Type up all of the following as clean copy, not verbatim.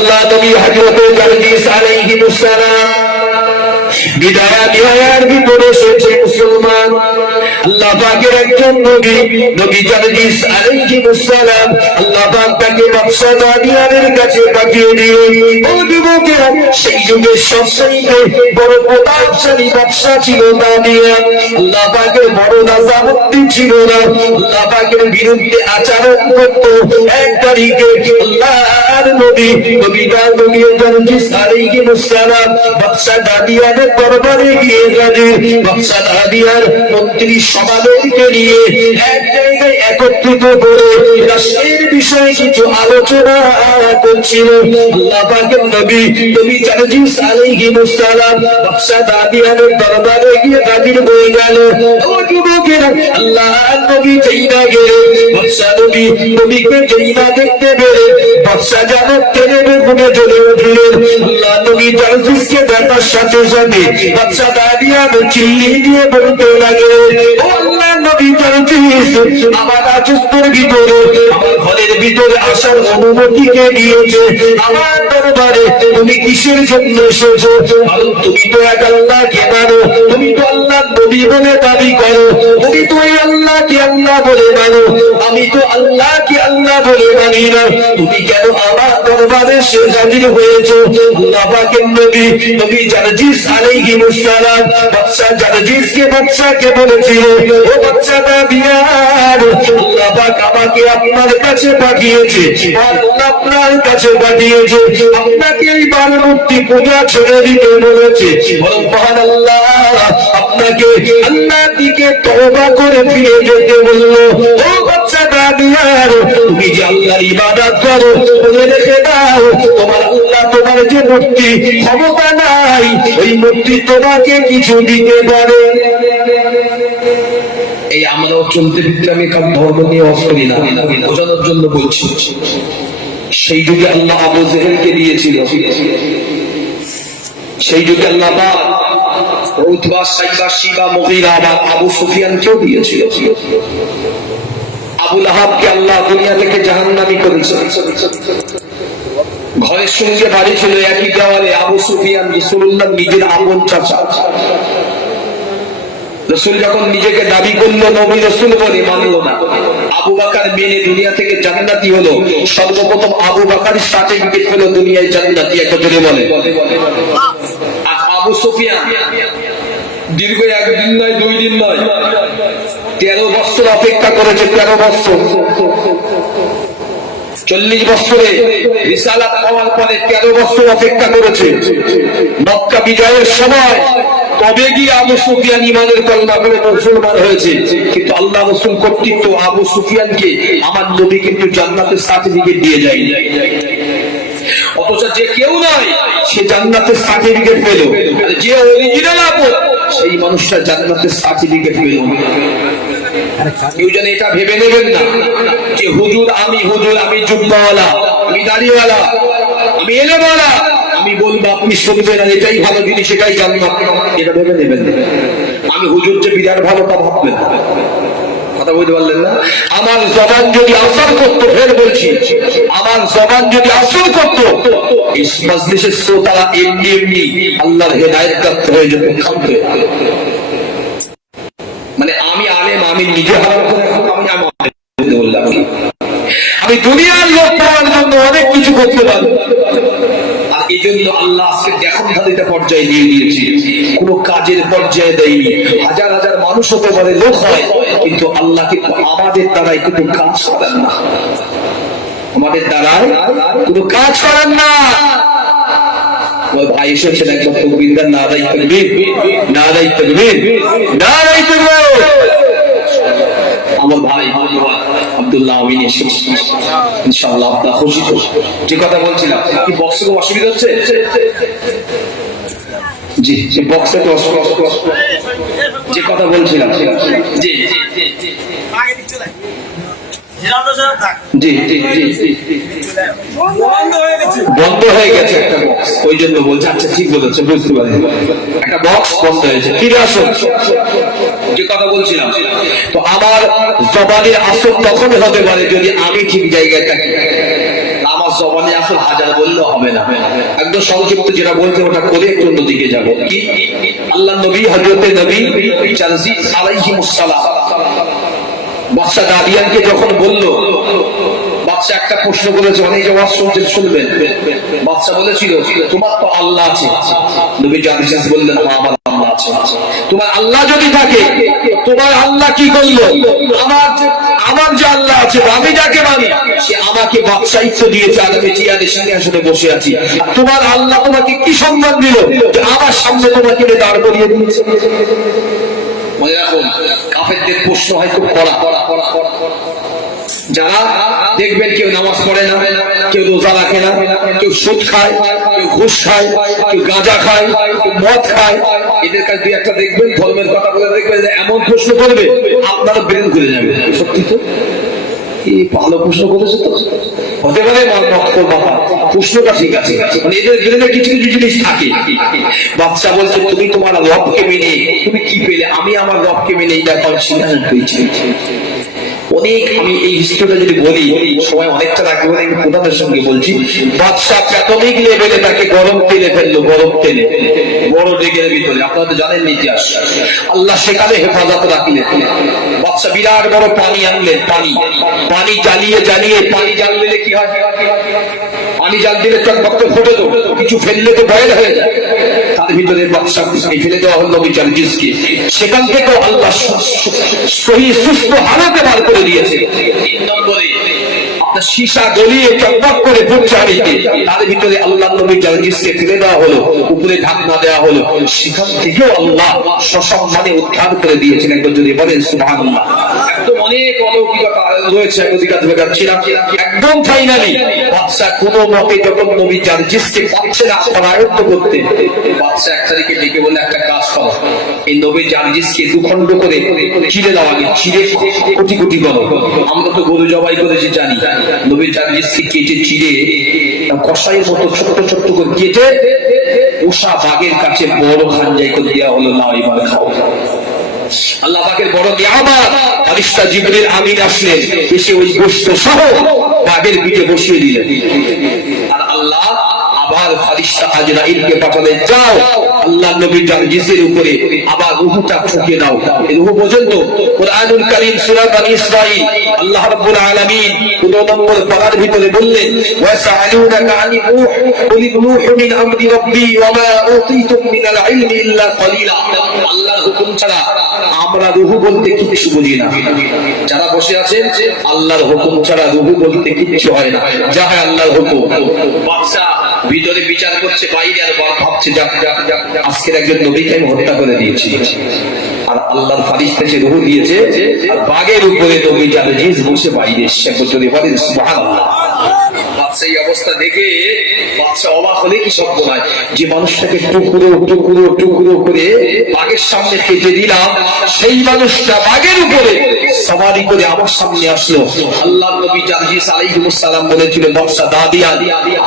আল্লাহ নবী হযরত জারজিস আলাইহিস সালাম বিদায় বিহার ভিতরে এসেছে মুসলমান। আল্লাহ পাকের একজন নবী, নবী জারজিস আলাইহিস সালাম, আল্লাহ পাক তাকে বাদশা দানিয়ালের কাছে পাঠিয়ে দিলেন। ও যুবকেরা, সেই যুগের সবচেয়ে বড় প্রতাপশালী বাদশা ছিল দানিয়াল। আল্লাহ পাকের বড় রাজামন্ত্রী ছিল না, আল্লাহ পাকের বিরুদ্ধে আচরণ করত। এক তারিখে আল্লাহর নবী নবী জারজিস আলাইহিস সালাম বাদশা দানিয়ালের দরবারে গিয়ে হাজির। বাদশা দানিয়াল মন্ত্রী সমাজকে নিয়ে এক জায়গায় একত্রিত করে রাষ্ট্রের বিষয়ে কিছু আলোচনা করছিল। আল্লাহ পাকের নবী জারজিস আলাইহিস সালাম বাদশা দানিয়ালের দরবারে গিয়ে হাজির হয়ে গেল। ও যুবকেরা, আল্লাহর নবী যেই না গেলে বাদশা নবীকে যেই না দেখতে পেরে বাদশা জান্নাত থেকে ঘুমে চলে উঠলেন। আল্লাহ নবী জারজিসকে দেখার সাথে সাথে বাদশা দানিয়াল চিল্লিয়ে দিয়ে বলতে লাগলেন, ও আল্লাহর নবী জারজিস, আমার রাজত্বের ভিতরে আমার ঘরের ভিতরে আসার অনুমতি কে দিয়েছে? আমার দরবারে তুমি কিসের জন্য এসেছো? তুমি তো এক আল্লাহকে মানো, তুমি তো আল্লাহর নবী বলে দাবি করো, তুমি তো এই আল্লাহকে আল্লাহ বলে মানো, আমি তো আল্লাহকে আল্লাহ বলে মানি না, তুমি কেন আমার দরবারে এসে হাজির হয়েছো? আল্লাহ পাকের নবী জারজিস আলাইহিস সালাম বাদশা জারজিসকে বাদশাকে বলেছিল, ও বাদশা দানিয়াল, আল্লাহ পাক আমাকে আপনার কাছে পাঠিয়েছে, আর আপনার কাছে পাঠিয়েছে আপনাকে এই বারমূর্তি পূজা ছেড়ে দিতে বলেছে। সুবহানাল্লাহ, আপনাকে আল্লাহর দিকে তওবা করে ফিরে যেতে বললো। ও বাদশা দানিয়াল, তুমি যে আল্লাহর ইবাদত করো, মনে রেখে দাও, তোমার আল্লাহ তোমার যে মূর্তি ক্ষমতা নাই, ওই মূর্তি তোমাকে কিছু দিতে পারে। এই আমরাও চলতে ফিরতে আমি ধর্ম নিয়ে ওয়াজ করি না, বোঝানোর জন্য বলছি। সেই যুগে আল্লাহ আবু জেহেলকে দিয়েছিল, সেই যুগে আল্লাহ উতবা, সাইবা, শিবা, মুগীরা, আবু সুফিয়ানকেও দিয়েছিল। আবু লাহাবকে আল্লাহ দুনিয়া থেকে জাহান্নামী করেছে। ঘরের সঙ্গে বাড়ি ছিল একই দেওয়ালে। আবু সুফিয়ান রাসূলুল্লাহ নিজের আপন চাচা। রাসূল যখন নিজেকে দাবি করলো নবী রাসূল বলে, মানলো না। আবু বকর মেনে দুনিয়া থেকে জান্নাতি হলো। সর্বপ্রথম আবু বকরের সার্টিফিকেট হলো দুনিয়ায় জান্নাতি, একজনে বলে। আর আবু সুফিয়ান দীর্ঘ একদিন নয়, 2 দিন নয়, 13 বছর অপেক্ষা করেছে। 13 বছর, 40 বছরে রিসালাত পাওয়ার পরে 13 বছর অপেক্ষা করেছে। মক্কা বিজয়ের সময় তবে গিয়ে আবু সুফিয়ান ঈমানের কলমা পড়ে মুসলমান হয়েছে। কিন্তু আল্লাহ রাসূল কর্তৃক আবু সুফিয়ানকে আমার নবী কিন্তু জান্নাতের সার্টিফিকেট দিয়ে যায়। অথচ যে কেউ নয় সে জান্নাতের সার্টিফিকেট পেল, আর যে অরিজিনাল আপন সেই মানুষটা জান্নাতের সার্টিফিকেট পেল। কেউ যেন এটা ভেবে নেবেন না যে হুজুর, আমি জুব্বাওয়ালা, আমি দাড়িওয়ালা, আমি এলেমওয়ালা, আমি বলবো আপনি শুনবেন আর এটাই ভালো জিনিস, সেটাই জান্নাত, এটা ভেবে নেবেন না। আমি হুজুর যে বিরাট ভালো তা ভাববেন না। কথা বলতে পারলেন না? আমার জবান যদি আসর করতো, ফের বলছি, আমার জবান যদি আসর করতো, এই মজলিসের শ্রোতারা এমনি আল্লাহর হেদায়েত প্রাপ্ত হয়ে যেত, ক্ষান্ত হয়ে। মানে আমি আলেম, আমি নিজে হারাম করে আমি দুনিয়ার লোক পাওয়ার জন্য অনেক কিছু করতে পারি। আর এই জন্য আল্লাহ আজকে দেখানোর পর্যায়ে দিয়ে দিয়েছে, কোনো কাজের পর্যায়ে দেয়নি। হাজার হাজার মানুষ হতে পারে, লোক হয়, কিন্তু আল্লাহ কিন্তু আমাদের দ্বারাই কিন্তু কাজ করেন না, আমাদের দ্বারাই কোনো কাজ করেন না। ভাই এসেছেন একদম তকবীর, নারায়ে তাকবীর, নারায়ে তাকবীর, নারায়ে তাকবীর। আমার ভাই আব্দুল্লাহ আমিন এসেছে, ইনশাআল্লাহ আপনারা খুশি তো? যে কথা বলছিলাম, কি বক্সে কোনো অসুবিধা হচ্ছে? জি, সে বক্সে তো যে কথা বলছিলাম, জি বন্ধ হয়ে গেছে একটা বক্স, ওই জন্য বলছে। আচ্ছা ঠিক বলেছে, বুঝতে পারি, একটা বক্স বন্ধ হয়েছে। ফিরে আসুন, যে কথা বলছিলাম। তো আমার জবানের আসর তখন হতে পারে যদি আমি ঠিক জায়গায় থাকি। আমার জবানে আসল হাজার বললেও হবে না, একদম সংক্ষিপ্ত যেটা বলতে ওটা করে একটু অন্যদিকে যাব। কি আল্লাহ নবী হযরতে নবী জারজিস আলাইহিস সালাম বাদশা দাদিয়ানকে যখন বলল, বাদশা একটা প্রশ্ন করেছে, অনেক জবাব শুনছেন, শুনবেন। বাদশা বলেছিল তোমার তো আল্লাহ আছে। নবী জারজিস বললেন হ্যাঁ আমার আল্লাহ আছে। তোমার আল্লাহ যদি থাকে তোমার আল্লাহ কি করলো? আমার যে আল্লাহ আছে আমি যাকে মানি সে আমাকে বাদশাহিত্ব দিয়েছে, আর আমি চেয়ারের সঙ্গে আসলে বসে আছি। তোমার আল্লাহ তোমাকে কি সম্মান দিল যে আমার সামনে তোমাকে দাঁড় করিয়ে দিয়েছে? মনে রাখুন, কাফেরদের প্রশ্ন হয় খুব কড়া। যারা দেখবেন কেউ নামাজ পড়ে না, কেউ রোজা রাখে না, কেউ সুদ খায়, কেউ ঘুষ খায়, কেউ গাঁজা খায়, কেউ মদ খায়, এদের কাছে দুই একটা দেখবেন ধর্মের কথা বলে দেখবেন এমন প্রশ্ন করবে আপনারা ব্রেন ঘুরে যাবে। সত্যি তো ভালো প্রশ্ন করেছে তো, হতে পারে প্রশ্নটা ঠিক আছে, মানে এদের ব্রেনে কিছু কিছু জিনিস থাকে। বাদশা বলছে তুমি তোমার রবকে মেনে তুমি কি পেলে? আমি আমার রবকে মেনে এই ব্যাপারে সিদ্ধান্ত পেয়েছি। অনেক আমি এই হিস্ট্রিটা যদি বলি সময় অনেকটা লাগবে বলে আমি প্রধানের সঙ্গে বলছি। বাদশাহ প্রাথমিক লেভেলে তাকে গরম তেলে ফেললো, গরম তেলে বড় ডেগের ভিতরে। আপনারা তো জানেন ইতিহাস। আল্লাহ সেখানে হেফাজত রাখলেন। বাদশাহ বিরাট বড় পানি আনলেন, পানি জ্বালিয়ে পানি জাল দিলে কি হয়? পানি জাল দিলে টকবক ফুটে তো, কিছু ফেললে তো বয়েল হয়ে যায়। তার ভিতরে বাদশাহ ফেলে দেওয়া হল নবী জারজিসকে। সেখান থেকেও আল্লাহ সহি সুস্থ হালাতে বার করে দিয়েছে। 3 নম্বরে আপনার সীসা গলিয়ে চকবক করে ফুটছে পানিতে, তার ভিতরে আল্লাহ নবী জারজিসকে ফেলে দেওয়া হলো, উপরে ঢাকনা দেওয়া হলো। সেখান থেকেও আল্লাহ সসম্মানে উদ্ধার করে দিয়েছেন। একবার যদি বলেন সুবহানাল্লাহ। একদম অনেক অলৌকিকতা রয়েছে, একদম ফাইনালি বাদশাহ কোনো মতে যখন নবী জারজিসকে পাচ্ছে না আয়ত্ত করতে, বাদশাহ এক তারিখে ডেকে বলে একটা কাজ করো, এই নবী জারজিসকে দুখণ্ড করে চিড়ে দাও, আগে চিড়ে কোটি কোটি করো। আমরা তো গরু জবাই করেছি জানি, নবী জারজিসকে কেটে চিড়ে কষাইয়ের মতো ছোট্ট ছোট্ট করে কেটে পোষা বাঘের কাছে বড় খানজাই করে দেওয়া হলো, না এবার খাও। আল্লাহ পাকের বড় নিয়ামত, ফেরেশতা জিবরিল আমিন আসলেন, এসে ওই গোশত সহ বাঘের পিঠে বসিয়ে দিলেন। আর আল্লাহ আবার ফেরেশতা আজরাইলকে পাঠালেন, যাও আল্লাহ নবী জারজিসের উপরে আবার রূহটা ফুঁকে দাও। এই রূহ পর্যন্ত কুরআনুল কারীম সূরা বনী ইসরাঈল আল্লাহ রাব্বুল আলামিন 15 নম্বর পারার ভিতরে বললেন, ওয়া সাআলুনাকা আনির রূহ কুল রূহু মিন আমরি রাব্বি ওয়া মা উতীতুম মিনাল ইলমি ইল্লা কলিলা। আল্লাহর হুকুম ছাড়া আমরা রূহ বলতে কিছু বুঝি না। যারা বসে আছেন আল্লাহর হুকুম ছাড়া রূহ বলতে কিছু হয় না, যা হয় আল্লাহর হুকুম। বাদশা ভিতরে বিচার করছে, বাইরে আর ভাবছে আজকের একজন নবীকে আমি হত্যা করে দিয়েছি। আর আল্লাহর ফেরেশতা সে রূহ দিয়েছে, আর বাঘের উপরে নবী জারজিস বসে বাইরে এসে বলে বলেন সুবহানাল্লাহ। বাদশা এই অবস্থা দেখে বাদশা অবাক হলে কি শব্দ নয়, যে মানুষটাকে টুকরো টুকরো টুকরো করে বাঘের সামনে কেটে দিলাম, সেই মানুষটা বাঘের উপরে সওয়ারি করে আমার সামনে আসলো। আল্লাহর নবী জারজিস আলাইহিস সালাম বলেছিলেন, বাদশা দাদিয়া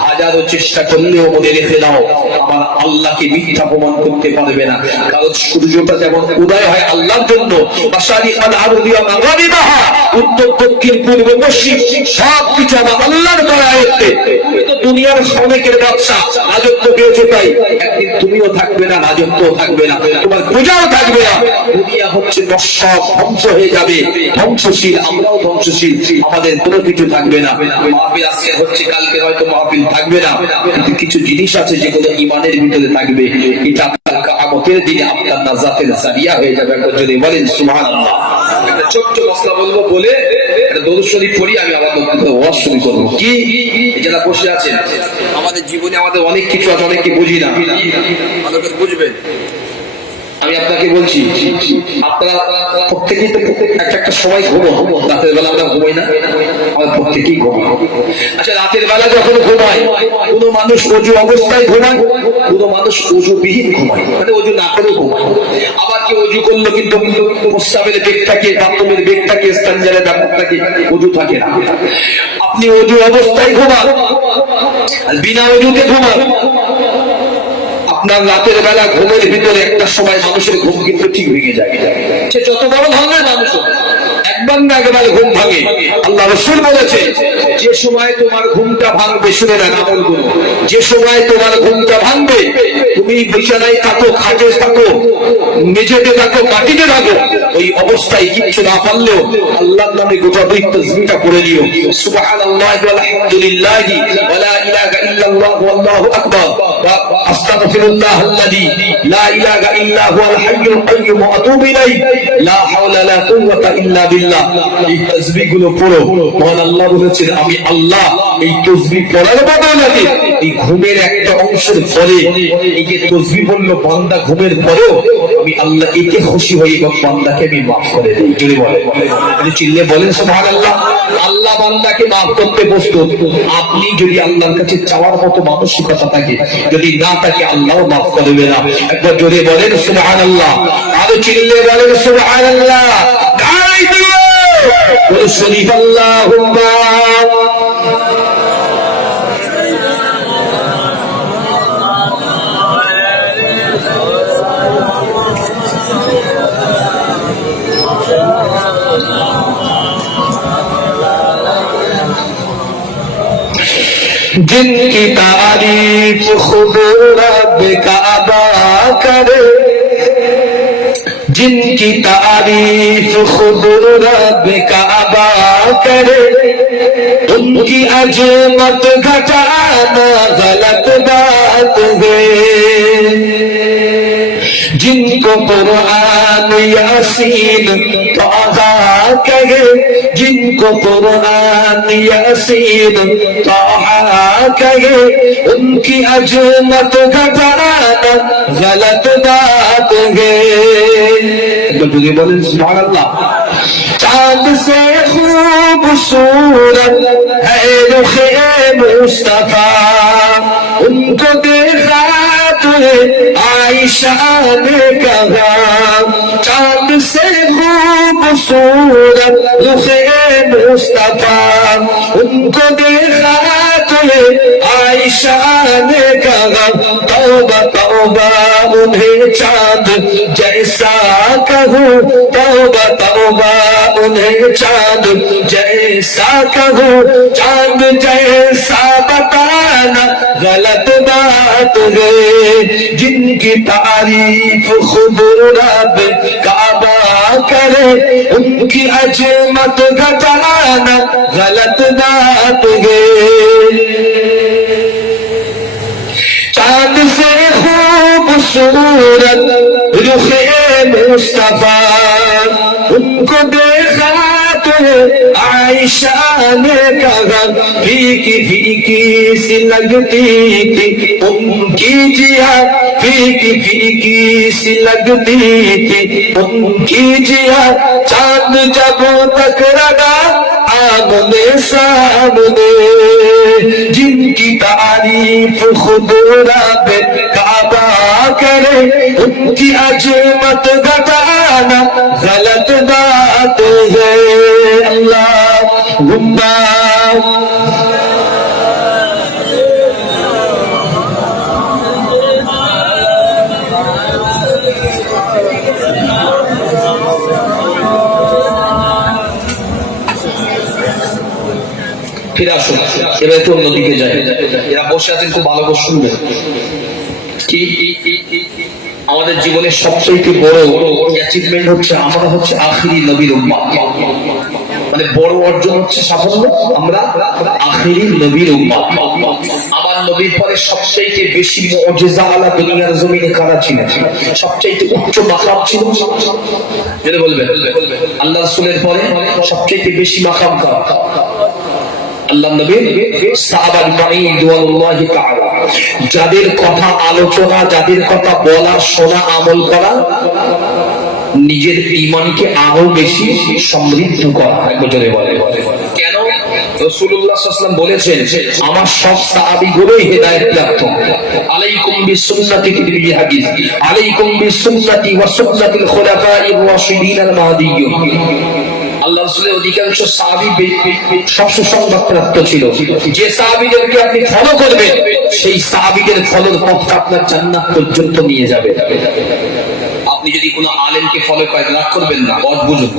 হাজারো চেষ্টা করলেও মনে রেখে দাও আমার আল্লাহকে মিথ্যা প্রমাণ করতে পারবে না। কারণ সূর্যটা যেমন উদয় হয় আল্লাহর জন্য, মাশারিকাল আরদি ওয়া মাগরিবাহা, উত্তর দক্ষিণ পূর্ব পশ্চিম সবকিছু আমার আল্লাহর করা আয়াতে। তুমি তো দুনিয়ার অনেকের বাদশা, রাজত্ব পেয়েছো, তাই একদিন তুমিও থাকবে না, রাজত্বও থাকবে না, তোমার পূজাও থাকবে না। দুনিয়া হচ্ছে নশ্বর, ধ্বংস হয়ে যাবে, ধ্বংসশীল, আমরাও ধ্বংসশীল, আমাদের কোনো কিছু থাকবে না। মাহফিল আজকে হচ্ছে, কালকে হয়তো মাহফিল থাকবে না, কিন্তু কিছু জিনিস আছে যেগুলো ঈমানের ভিতরে থাকবে। এটা আপনার কিয়ামতের দিনে আপনার নাজাতের জারিয়া হয়ে যাবে। একবার যদি বলেন সুবহানাল্লাহ। একটা ছোট্ট মশলা বলবো বলে একটা দরুদ শরীফ পড়ি, আমি আমার বক্তব্য ওয়াজ শুরু করবো। কি যারা বসে আছেন, আমাদের জীবনে আমাদের অনেক কিছু আছে, অনেকে বুঝি না, ভালো করে বুঝবেন। আমি আপনাকে বলছি, আপনারা প্রত্যেকেই তো একটা সময় ঘুমো, রাতের বেলা আমরা ঘুমাই না, আমরা প্রত্যেকেই ঘুমাই। আচ্ছা, রাতের বেলা যখন ঘুমায় কোনো মানুষ অজু অবস্থায় ঘুমায়, কোনো মানুষ অজুবিহীন ঘুমায়, মানে অজু না করেও ঘুমায়। আবার কি অজু করলো কিন্তু প্রস্রাবের বেগ থাকে, বাথরুমের বেগ থাকে, স্থানজারের ব্যাপার থাকে, অজু থাকে না। আপনি অজু অবস্থায় ঘুমান আর বিনা অজুতে ঘুমান, আপনার রাতের বেলা ঘুমের ভিতরে একটা সময় মানুষের ঘুম কিন্তু ঠিক ভেঙে যায়। সে যত বড় ধরনের মানুষ, একবার বান্দা একেবারে ঘুম ভাঙে। আল্লাহ রাসূল বলেছে, যে সময় তোমার ঘুমটা ভাঙবে, শুনে রাখ আমলগুলো, যে সময় তোমার ঘুমটা ভাঙবে, তুমি বিছানায় থাকো, খাটে থাকো, মেঝেতে থাকো, মাটিতে থাকো, ওই অবস্থায় কিচ্ছু না পারলেও আল্লাহর নামে গোটা দুই তাসবিহটা পড়ে নিও, সুবহানাল্লাহি ওয়া আলহামদুলিল্লাহি ওয়া লা ইলাহা ইল্লাল্লাহু ওয়াল্লাহু আকবার ওয়া আস্তাগফিরুল্লাহাল্লাযী লা ইলাহা ইল্লা হুয়াল হাইয়ুল কাইয়্যুম ওয়া আতুবু ইলাইহি লা হাওলা লা কুওয়াতা ইল্লা বিল্লাহ। এই তাসবিহগুলো পড়ো। মহান আল্লাহ বলেছেন, আমি আল্লাহ এই তাসবিহ পড়ার বদলে এই ঘুমের একটা অংশের পরে এই যে তাসবিহ বললো বান্দা ঘুমের পরেও, আমি আল্লাহ এতে খুশি হই এবং বান্দাকে আমি মাফ করে দিই। জোরে বলেন, চিল্লে বলেন সুবহানাল্লাহ। আল্লাহ বান্দাকে মাফ করতে প্রস্তুত। আপনি যদি আল্লাহর কাছে চাওয়ার মতো মানসিকতা থাকে, যদি না থাকে আল্লাহও মাফ করবে না। একবার জোরে বলেন সুবহানাল্লাহ, আরো চিল্লে বলেন সুবহানাল্লাহ। গাই দিও বলে শরীফ আল্লাহুম্মা। जिनकी तारीफ खुद रब काबा करे, जिनकी तारीफ खुद रब काबा करे, उनकी अजमत घटाना गलत बात है। जिनको कुरान यासीन तौहा कहे, जिनको कुरान यासीन तौहा कहे, उनकी अजमत घटाना गलत बात है। बोलें सुभान अल्लाह। चांद से खूबसूरत है रुखे मुस्तफा, उनको देखा आयशा ने कहा, चांद से खूबसूरत रुखे मुस्तफा, उनको देखा तुझे आयशा ने कहा, तौबा तौबा उन्हें चांद जैसा कहूँ, तौबा तौबा उन्हें चांद जैसा कहूँ, चांद जैसा बताना गलत बात है। जिनकी तारीफ खुद रब काबा करे, उनकी अजमत घटाना गलत बात है। चांद से खूबसूरत रुखे मुस्तफा, उनको देखा तो आयशा ने कहा, फीकी फीकी सी लगती थी उनकी जिया, फीकी फीकी सी लगती थी उनकी जिया, चांद जब तक लगा आमने सामने। जिनकी तारीफ खुद रब काबा करे, उनकी अजमत घटाना गलत बात है। अल्लाहुम्मा ফিরে আসুন, এবার একটু অন্যদিকে যায়। এরা বসে আছেন, খুব ভালো করে শুনবেন। কি আমাদের জীবনের সবচেয়ে বড় অ্যাচিভমেন্ট হচ্ছে আমরা হচ্ছে আখিরি নবীর উম্মাহ। মানে বড় অর্জন হচ্ছে সাফল্য, আমরা আখিরি নবীর উম্মাহ। আমার নবীর পরে সবচেয়ে বেশি মুজিজা আলা দুনিয়ার জমিনে কারা ছিলেন? সবচেয়ে উচ্চ মাকাম ছিল, যেটা বলবেন আল্লাহ রাসূলের পরে সবচেয়ে বেশি মাকাম কারা? আল্লাহ নবীর সাহাবায়ে রাদিয়াল্লাহু তাআলা। যাদের কথা আলোচনা, যাদের কথা বলা, শোনা, আমল করা, নিজের ঈমানকে আরো বেশি সমৃদ্ধ করা। একবার জোরে বলে কেন? রাসূলুল্লাহ সাল্লাল্লাহু আলাইহি ওয়াসাল্লাম বলেছেন, আমার সব সাহাবীগুলোই হেদায়েত প্রাপ্ত। আলাইকুম বিসুন্নতি, তিরমিজি হাদিস, আলাইকুম বিসুন্নতি ওয়া সুন্নাতিল খুলাফাইর রাশিদিন আল মাহদিয়্যিন। আল্লাহ রাসূলের অধিকাংশ সাহাবী সব সুসংবাদ প্রাপ্ত ছিল। যে সাহাবীদেরকে আপনি ফলো করবেন, সেই সাহাবীদের ফলোর পথ আপনার জান্নাত পর্যন্ত নিয়ে যাবে। আপনি যদি কোনো আলেমকে ফলো করেন, রাগ করবেন না, বুঝুন।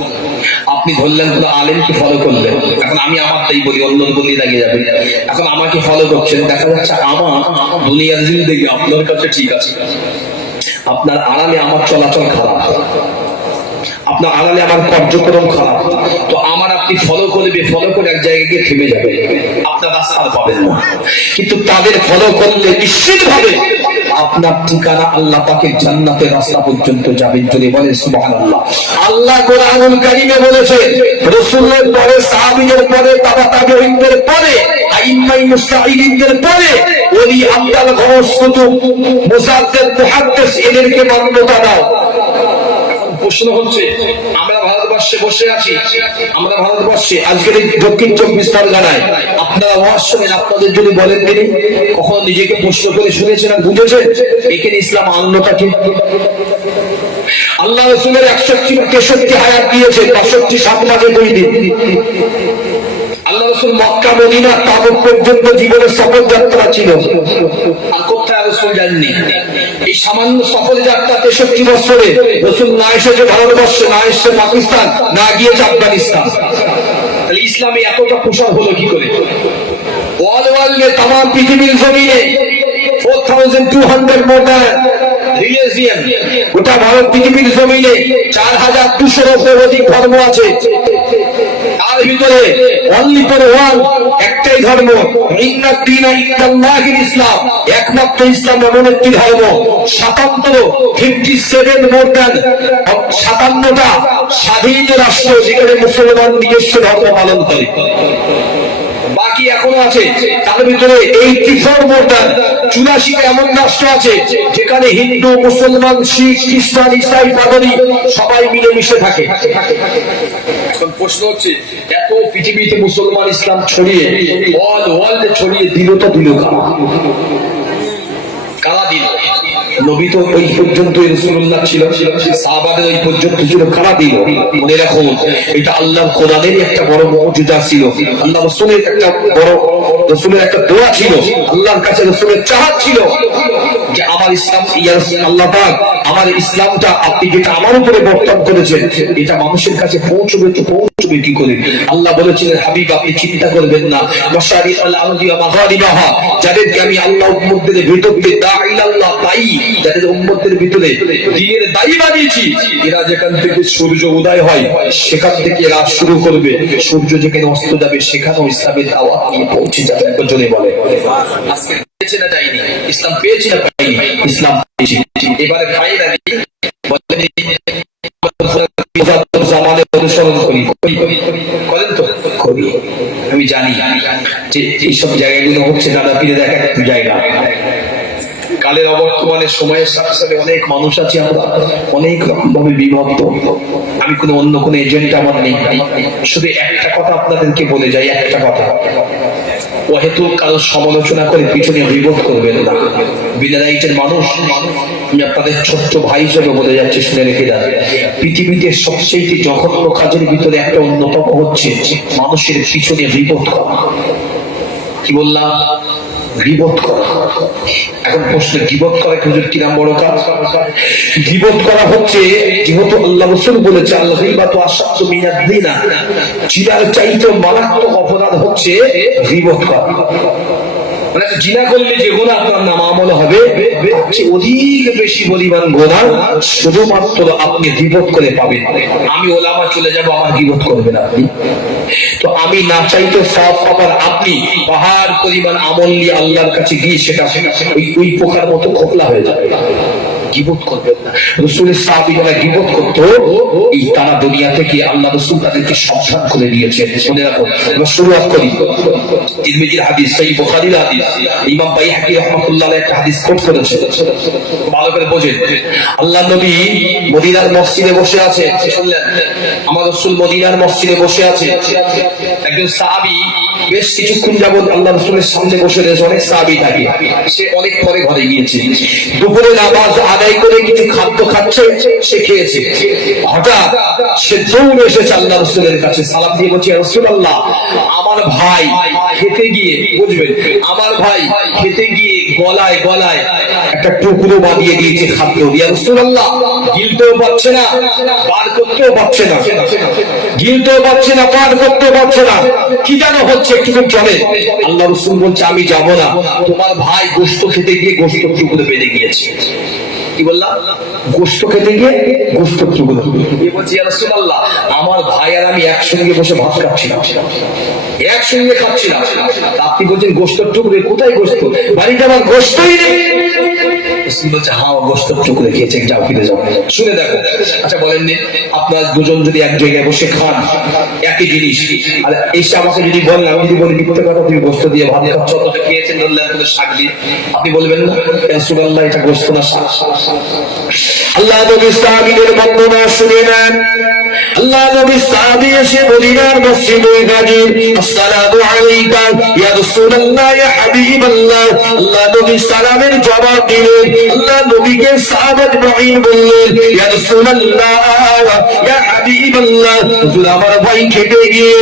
আপনি ধরলেন কোনো আলেমকে ফলো করলেন, এখন আমি আমারটাই বলি, অন্য বলি লাগিয়ে যাবে। এখন আমাকে ফলো করছেন, দেখা যাচ্ছে আমার দুনিয়ার জিন্দেগি আপনার কাছে ঠিক আছে, আপনার আড়ালে আমার চলাচল খারাপ, আপনার আড়ালে আমার কার্যক্রম খারাপ, তো আমার আপনি ফলো করবে, ফলো করে এক জায়গায় গিয়ে থেমে যাবে, আপনার রাস্তা পাবেন না। কিন্তু তাদের ফলো করলে নিশ্চিত ভাবে আপনার ঠিকানা আল্লাহ পাকের জান্নাতের রাস্তা পর্যন্ত যাবে। যদি বলে সুবহানাল্লাহ। আল্লাহ কোরআনুল কারীমে বলেছে, রাসূলের পরে, সাহাবীদের পরে, তাবা তাবেঈনদের পরে, আইম্মায়ে মুস্তাহিদিনদের পরে ওলি আব্দুল গৌস কুতুব মুজাদ্দিদ মুহাদ্দিস এদেরকে মান্যতা দাও। প্রশ্ন হচ্ছে, আমরা ভারতবর্ষে বসে আছি, আমরা ভারতবর্ষে আজকের এই দক্ষিণ 24 পরগনায় আপনারা ওয়াজ শুনেন, আপনাদের যদি বলেন তিনি কখনো নিজেকে প্রশ্ন করে শুনেছেন আর বুঝেছেন এখানে ইসলাম আনলোটা কি? আল্লাহ রাসূলের 61-63 হায়াত দিয়েছে, 65 7 মাসে 2 দিন। আল্লাহ রাসূল মক্কা মদিনা তাবুক পর্যন্ত জীবনের সফর যাত্রা ছিল, আর কোথায় রাসূল যাননি। এই সামান্য সফর যাত্রা 63 বছরে রাসূল না এসেছে ভারতবর্ষে, না এসেছে পাকিস্তান, না গিয়েছে আফগানিস্তান। তাহলে ইসলামে এতটা প্রসার হলো কি করে? ওয়ার্ল্ডে तमाम পৃথিবীর জমিনে 4200 মোর দ্যান রিলিজিয়ন, গোটা ভারত পৃথিবীর জমিনে 4200 অধিক ধর্ম আছে। তার ভিতরে অনলি ফর ওয়ান, একটাই ধর্ম, ইন্না দীনা ইনদাল্লাহিল ইসলাম, একমাত্র ইসলাম এমন একটি ধর্ম। 57 মোর দ্যান 57টা স্বাধীন রাষ্ট্র যেখানে মুসলমান নিজস্ব ধর্ম পালন করে, বাকি এখনো আছে। তার ভিতরে 84 মোর দ্যান 84টা এমন রাষ্ট্র আছে যেখানে হিন্দু, মুসলমান, শিখ, খ্রিস্টান, ইসাই, পাদ্রী সবাই মিলেমিশে থাকে। এখন প্রশ্ন হচ্ছে, এত পৃথিবীতে মুসলমান ইসলাম ছড়িয়ে ওয়ার্ল্ডে ছড়িয়ে দিল তো দিল কারা দিল? নবী তো ওই পর্যন্ত রাসূলুল্লাহ ছিল, সাহাবাদের ওই পর্যন্ত ছিল, কারা দিল? মনে রাখুন, এটা আল্লাহর কোরআনেরই একটা বড় মুজিজা ছিল, আল্লাহ রাসূলের একটা বড়, রাসূলের একটা দোয়া ছিল, আল্লাহর কাছে রাসূলের চাহত ছিল যে আমার ইসলাম, ইয়া আল্লাহ পাক আমার ইসলামটা আপনি যেটা আমার উপরে বর্তমান করেছেন এটা মানুষের কাছে পৌঁছবে, তো পৌঁছবে কি করে? আল্লাহ বলেছিলেন, হাবিব আপনি চিন্তা করবেন না, মাশারিকাল আরদি ওয়া মাগারিবাহা, যাদেরকে আমি আল্লাহ উম্মতদের ভিতরে দাঈলাল্লাহ দাঈ, যাদের উম্মতদের ভিতরে দ্বীনের দাঈ বানিয়েছি, এরা যেখান থেকে সূর্য উদয় হয় সেখান থেকে এরা শুরু করবে, সূর্য যেখানে অস্ত যাবে সেখানেও ইসলামের দাওয়াত নিয়ে পৌঁছে যাবে। একজনে বলে আজকে পেয়েছে না যায়নি, ইসলাম পেয়েছি না পাইনি, ইসলাম পেয়েছি। এবারে ফাইনালি বলেন জামানের অনুসরণ করি, করেন তো? করি। আমি জানি যে এইসব জায়গাগুলো হচ্ছে দাদা পীরে দেখা একটু জায়গা। কালের অবর্তমানের সময়ের সাথে সাথে অনেক মানুষ আছে, আমরা অনেক রকম ভাবে বিভক্ত। আমি কোনো অন্য কোনো এজেন্ট আমার নেই, শুধু একটা কথা আপনাদেরকে বলে যাই, একটা কথা, ওহেতু কারো সমালোচনা করে পিছনে বিবোধ করবেন না। বিনারাইটের মানুষ, আমি আপনাদের ছোট্ট ভাই হিসেবে বলে যাচ্ছি, শুনে রেখে যান, পৃথিবীতে সবচেয়ে জঘন্য কাজের ভিতরে একটা অন্যতম হচ্ছে মানুষের পিছনে বিবোধ করা। কি বললাম? গীবত করা। এখন প্রশ্ন, গীবত করা কিরাম বড় কাজ? গীবত করা হচ্ছে, যেহেতু আল্লাহ রাসূল বলেছে আল গীবাতু আশাদ্দু মিনাজ যিনা, জিনার চাইতে মারাত্মক অপরাধ হচ্ছে গীবত করা। মানে জিনা করলে যে গুনাহ আপনার নাম আমল হবে, অধিক বেশি পরিমাণ গুনাহ শুধুমাত্র আপনি গীবত করে পাবেন। আমি ওলামা চলে যাব, আমার গীবত করবেন আপনি, তো আমি না চাইতে সব পাবার আপনি পাহাড় পরিমাণ আমল নিয়ে আল্লাহর কাছে গিয়ে সেটা ওই পোকার মতো খোকলা হয়ে যাবে। গীবত করবেন না। রাসূলের সাহাবীরা গীবত করত, এই তারা দুনিয়া থেকে আল্লাহ রাসূল তাদেরকে সাবধান করে দিয়েছেন। মনে রাখুন, আমরা শুরুয়াত করি তিরমিজির হাদিস, সহিহ বুখারীর হাদিস, ইমাম বাইহাকী রাহমাতুল্লাহ আলাইহি একটা হাদিস কোট করেছেন, ভালো করে বোঝেন। আল্লাহ নবী মদিনার মসজিদে বসে আছে, শুনলেন? আমার রাসূল মদিনার মসজিদে বসে আছে, একজন সাহাবী বেশ কিছুক্ষণ যাবত আল্লাহ রাসূলের সামনে বসে রয়েছে, অনেক সাহাবী থাকে, সে অনেক পরে ঘরে গিয়েছে, দুপুরে নামাজ আদায় করে কিছু খাদ্য খাচ্ছে, সে খেয়েছে, হঠাৎ সে দৌড়ে এসেছে আল্লাহ রাসূলের কাছে, সালাম দিয়ে বলছে, ইয়া রাসূলুল্লাহ আমার ভাই খেতে গিয়ে, বুঝবেন, আমার ভাই খেতে গিয়ে গলায় গলায় একটা টুকরো বাঁধিয়ে দিয়েছে খাদ্য। ইয়া রাসূলুল্লাহ, গিলতেও পারছে না, পার করতেও পারছে না, গিলতেও পারছে না, পার করতে পারছে না, কি যেন হচ্ছে, একটুখানি চলে। আল্লাহ রাসূল বলছে আমি যাব না, তোমার ভাই গোশত খেতে গিয়ে গোশত টুকরো বেঁধে গিয়েছে। কি বললাম? গোশত খেতে গিয়ে গোশত টুকরো। এ বলছে ইয়া রাসূলুল্লাহ, আমার ভাই আর আমি একসঙ্গে বসে ভাত খাচ্ছিলাম, একসঙ্গে খাচ্ছিলাম, আপনি বলছেন গোশতের টুকরো, কোথায় গোশত? বাড়িতে আমার গোশতই নেই। বলছে হ্যাঁ, গোশতের টুকরো খেয়েছে, যাও ফিরে যাও। শুনে দেখো, আচ্ছা বলেন আপনারা দুজন যদি এক জায়গায় বসে খান একই জিনিস, আর এসে আমাকে যদি বলেন, আমি যদি বলি মিথ্যে কথা, তুমি গোশত দিয়ে ভাত খাচ্ছ, অতটা খেয়েছেন ধরলেন তোদের শাক দিয়ে, আপনি বলবেন না রাসূলুল্লাহ এটা গোশত না শাক? আল্লাহ নবী সাহাবীদের বর্ণনা শুনে নেন। আল্লাহ নবী সাহাবী এসে মদিনার মসজিদে গাজীর, আসসালামু আলাইকা ইয়া রাসূলুল্লাহ ইয়া হাবিবাল্লাহ। আল্লাহ নবী সালামের জবাব দিলেন। আল্লাহ নবীকে সাহাবা মুঈন বললেন, ইয়া রাসূলুল্লাহ ইয়া হাবিবাল্লাহ, হুজুর আমার ভাই খেতে গিয়ে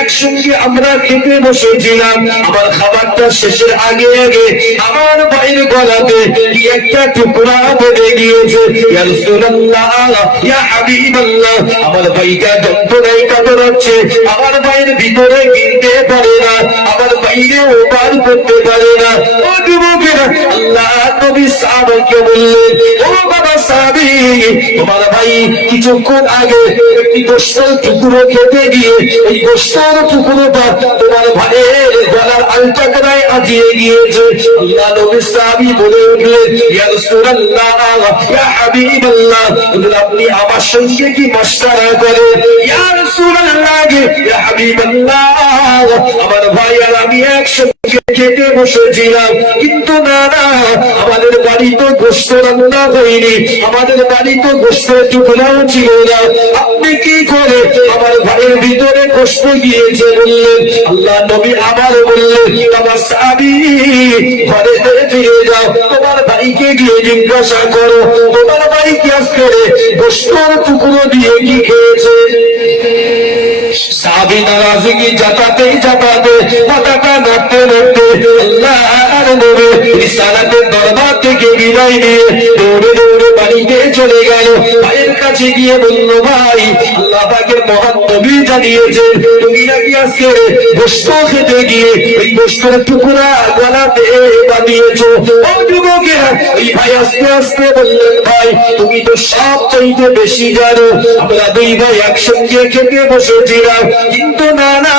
একসঙ্গে আমরা খেতে বসেছিলাম, আমার খাবারটা শেষের আগে আগে আমার ভাইয়ের গলাতে কি একটা টুকরা বেঁধে গিয়েছে। ইয়া রাসূলুল্লাহ ইয়া হাবিবাল্লাহ, আমার ভাইটা যন্ত্রণায় কাতরাচ্ছে, আমার ভাইয়ের ভিতরে গিলতে পারে না, আমার বাইরে ওপার করতে পারে না। ও যুবকেরা, আল্লাহ নবী সাহাবাকে বললেন, ও বাবা সাহাবী, তোমার ভাই কিছুক্ষণ আগে একটি গোশতের টুকরো খেতে গিয়ে এই গোশতের টুকরোটা তোমার ভাইয়ের গলার আলটাকরায় আজিয়ে গিয়েছে। আল্লাহ নবী সাহাবী বলে উঠলেন, ইয়া রাসূলুল্লাহ ইয়া হাবিবাল্লাহ, আপনি আমার সঙ্গে কি মশকরা করেন? ইয়া রাসূলুল্লাহ ইয়া হাবিবাল্লাহ, আমার ভাই আর আমি একসঙ্গে খেতে বসেছিলাম, কিন্তু না না, আমাদের বাড়িতে গোশত রান্না হয়নি, আমাদের বাড়িতে গোশতের টুকরাও ছিল না, আপনি কি করে আমার ভাইয়ের ভিতরে গোশত গিয়েছে বললেন। আল্লাহ নবী আবার বললেন, আমার সাহাবী, ঘরে ফিরে যাও, তোমার ভাইকে গিয়ে জিজ্ঞাসা করো, তোমার ভাই কি আজকে গোশতের টুকরো দিয়ে কি খেয়েছে? সাহাবী নারাজগি জাতাতে জাতাতে মাথাটা নাড়তে নাড়তে আল্লাহর নবী রিসালাতের দরবার থেকে বিদায় নিয়ে দৌড়ে দৌড়ে বাড়িতে চলে গেল। ভাইয়ের কাছে গিয়ে বলল, ভাই, আল্লাহ পাকের মহান নবী জানিয়েছেন তুমি নাকি আজকে গোশত খেতে গিয়ে ওই গোশতের টুকরা গলাতে বাঁধিয়েছো। ও যুবকেরা, ওই ভাই আস্তে আস্তে বললেন, ভাই তুমি তো সব চাইতে বেশি জানো, আমরা দুই ভাই একসঙ্গে খেতে বসেছিলাম, কিন্তু না না,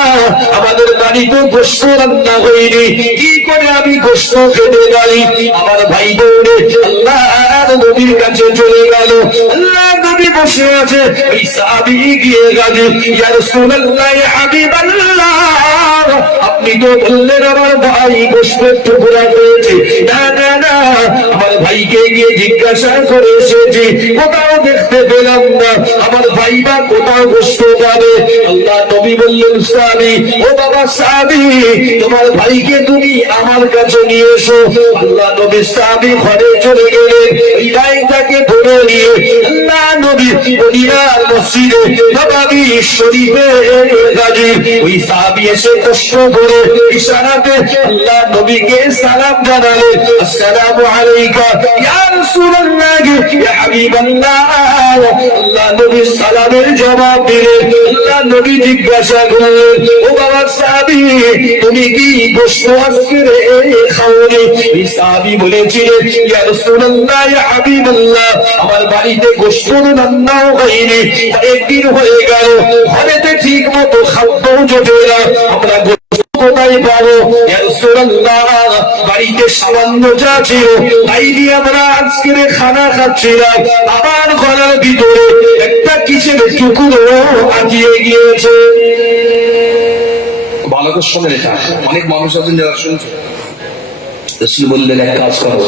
আমাদের বাড়িতে গোশত রান্না হয়নি, কি করে আমি গোশত খেতে পারি? আমার ভাই দৌড়ে আল্লাহর নবীর কাছে চলে গেল। আল্লাহ নবী বসে আছে, ওই সাহাবী গিয়ে গাজী, ইয়া রাসূলুল্লাহ ইয়া হাবিবাল্লাহ, আপনি তো বললেন আমার ভাই গোশতের টুকরা খেয়েছে। না না না, আমার ভাইকে গিয়ে জিজ্ঞাসা করে এসেছি, কোথাও দেখতে পেলাম না, আমার ভাই বা কোথাও গোশত পাবে? আল্লাহ নবী বললেন, সাহাবী, ও বাবা সাহাবী, তোমার ভাইকে তুমি আমার কাছে নিয়ে এসো। আল্লাহ নবী সাহাবী ঘরে চলে গেলেন, ওই ভাইটাকে ধরে নিয়ে আল্লাহ নবী মদিনার মসজিদে নববী শরীফে গাজী, ওই সাহাবী এসে কষ্ট করে ইশারাতে আল্লাহ নবীকে সালাম জানালেন, আসসালামু আলাইকা ইয়া রাসূলুল্লাহ ইয়া হাবিবাল্লাহ। আল্লাহ নবী সালামের জবাব দিলেন। আল্লাহ নবী জিজ্ঞাসা করলেন, ও বাবা সাহাবী, তুমি কি গোশত আজকে খাওনি? এই সাহাবী বলেছিলেন, ইয়া রাসূলুল্লাহ ইয়া হাবিবাল্লাহ, আমার বাড়িতে গোশত রান্নাও হয়নি, একদিন হয়ে গেল, ঘরেতে ঠিক মতো খাদ্যও জোটে না, আমরা কোথায় পাবো? ইয়া রাসূলুল্লাহ, বাড়িতে সামান্য যা ছিল তাই দিয়ে আমরা আজকের খানা খাচ্ছিলাম, আমার ঘরের ভিতরে একটা কিসের টুকরো আটকে গিয়েছে। ভালো করে শোনেন, এটা অনেক মানুষ আছেন যারা শুনছে। রাসূল বললেন, এক কাজ করো,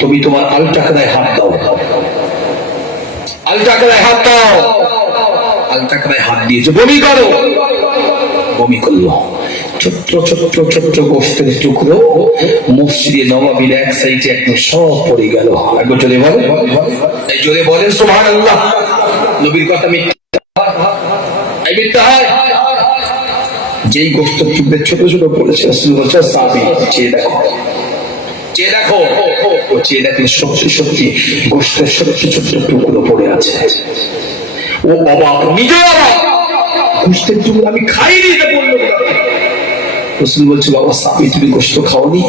তুমি তোমার আলটাকরায় হাত দাও, আলটাকরায় হাত দাও। আলটাকরায় হাত দিয়েছে, বমি করো। বমি করলো। ছোট্ট ছোট্ট ছোট্ট গোশতের টুকরো মসজিদে নববীর এক সাইডে একদম সব পড়ে গেল। একবার জোরে বলেন, এই জোরে বলেন সুবহানাল্লাহ। নবীর কথা মিথ্যা হয়? যেই গোশতের টুকরো ছোট ছোট পড়েছে, রাসূল বলছেন, সাহাবী চেয়ে দেখো, চেয়ে দেখো, চেয়ে দেখলে সত্যি সত্যি গোষ্ঠের সত্যি ছোট্ট টুকরো পড়ে আছে। ও অবাক, নিজে অবাক, গোষ্ঠের টুকরো আমি খাইনি। এটা বললো রাসূল বলছে, বাবা সাহাবী তুমি গোশত খাওনি?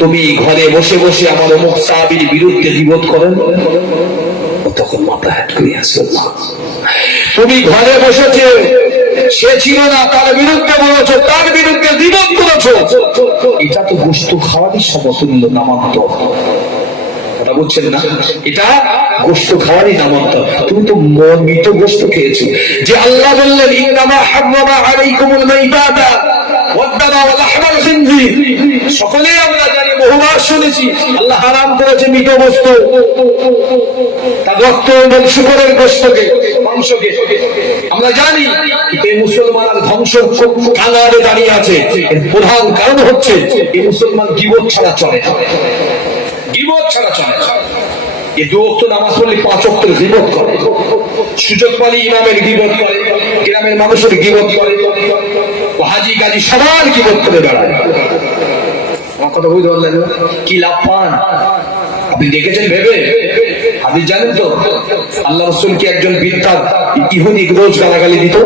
তুমি ঘরে বসে বসে আমার অমুক সাহাবীর বিরুদ্ধে গীবত করেন? তখন মাথা হ্যাট করে আসলো, তুমি ঘরে বসেছে, সে ছিল না, তার বিরুদ্ধে বলেছো, তার বিরুদ্ধে গীবত করেছো, এটা তো গোশত খাওয়ারই সমতুল্য, নামান্তর। কথা বলছেন না? এটা গোশত খাওয়ারই নামান্তর। তুমি তো মৃত গোশত খেয়েছো। যে আল্লাহ বললেন ইন্নামা হারামা আলাইকুমুল মাইতাতা ওয়াদ-দামা ওয়া লাহমাল খিনজির, সকলেই আমরা জানি, বহুবার শুনেছি, আল্লাহ হারাম করেছে মৃত বস্তু, তার রক্ত এবং শুকরের গোশতকে, মাংসকে। আমরা জানি এই মুসলমানরা ধ্বংস কাঙালে দাঁড়িয়ে আছে। এর প্রধান কারণ হচ্ছে এই মুসলমান গীবত ছাড়া চলে না, গীবত ছাড়া চলে না। এই 2 ওয়াক্ত নামাজ পড়লে 5 ওয়াক্তের গীবত করে, সুযোগ পালি ইমামের গীবত করে, গ্রামের মানুষের গীবত করে, হাজি গাজী সবার গীবত করে বেড়ায়। আমার কথা বুঝতে পারলেন না? কি লাভ পান আপনি দেখেছেন ভেবে? আপনি জানেন তো আল্লাহ রাসূলকে একজন বিদ্যার ইহুদি রোজ গালাগালি দিত।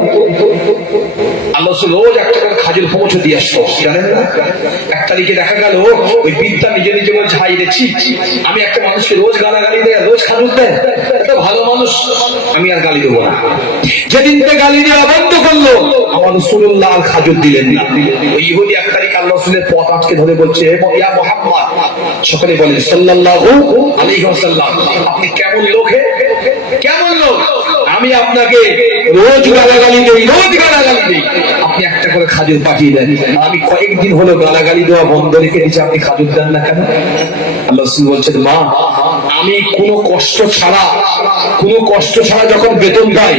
আল্লাহ রাসূল রোজ একটা করে খাজুর পৌঁছে দিয়ে আসতো, জানেন না? এক তারিখে দেখা গেল ওই বিদ্যা নিজে নিজে বলছে, হাই রেছি, আমি একটা মানুষকে রোজ গালাগালি দেয়, রোজ খাজুর দেয়, এটা ভালো মানুষ, আমি আর গালি দেবো না। যেদিন থেকে গালি দেওয়া বন্ধ করলো, আমার রাসূলুল্লাহ আর খাজুর দিলেন না। ওই ইহুদি এক তারিখ আল্লাহ রাসূলের পথ আটকে ধরে বলছে, ইয়া মুহাম্মদ, সকলে বলেন সাল্লাল্লাহু আলাইহি ওয়াসাল্লাম, আপনি কেমন লোক হে, কেমন লোক? আমি আপনাকে রোজ গালাগালি দেই, রোজ গালাগালি দেই, আপনি একটা করে খাজুর পাঠিয়ে দেন। আমি কয়েকদিন হলো গালাগালি দেওয়া বন্ধ রেখে দিচ্ছি, আপনি খাজুর দেন না কেন? আল্লাহ রাসূল বলছেন, মা, আমি কোনো কষ্ট ছাড়া যখন বেতন পাই,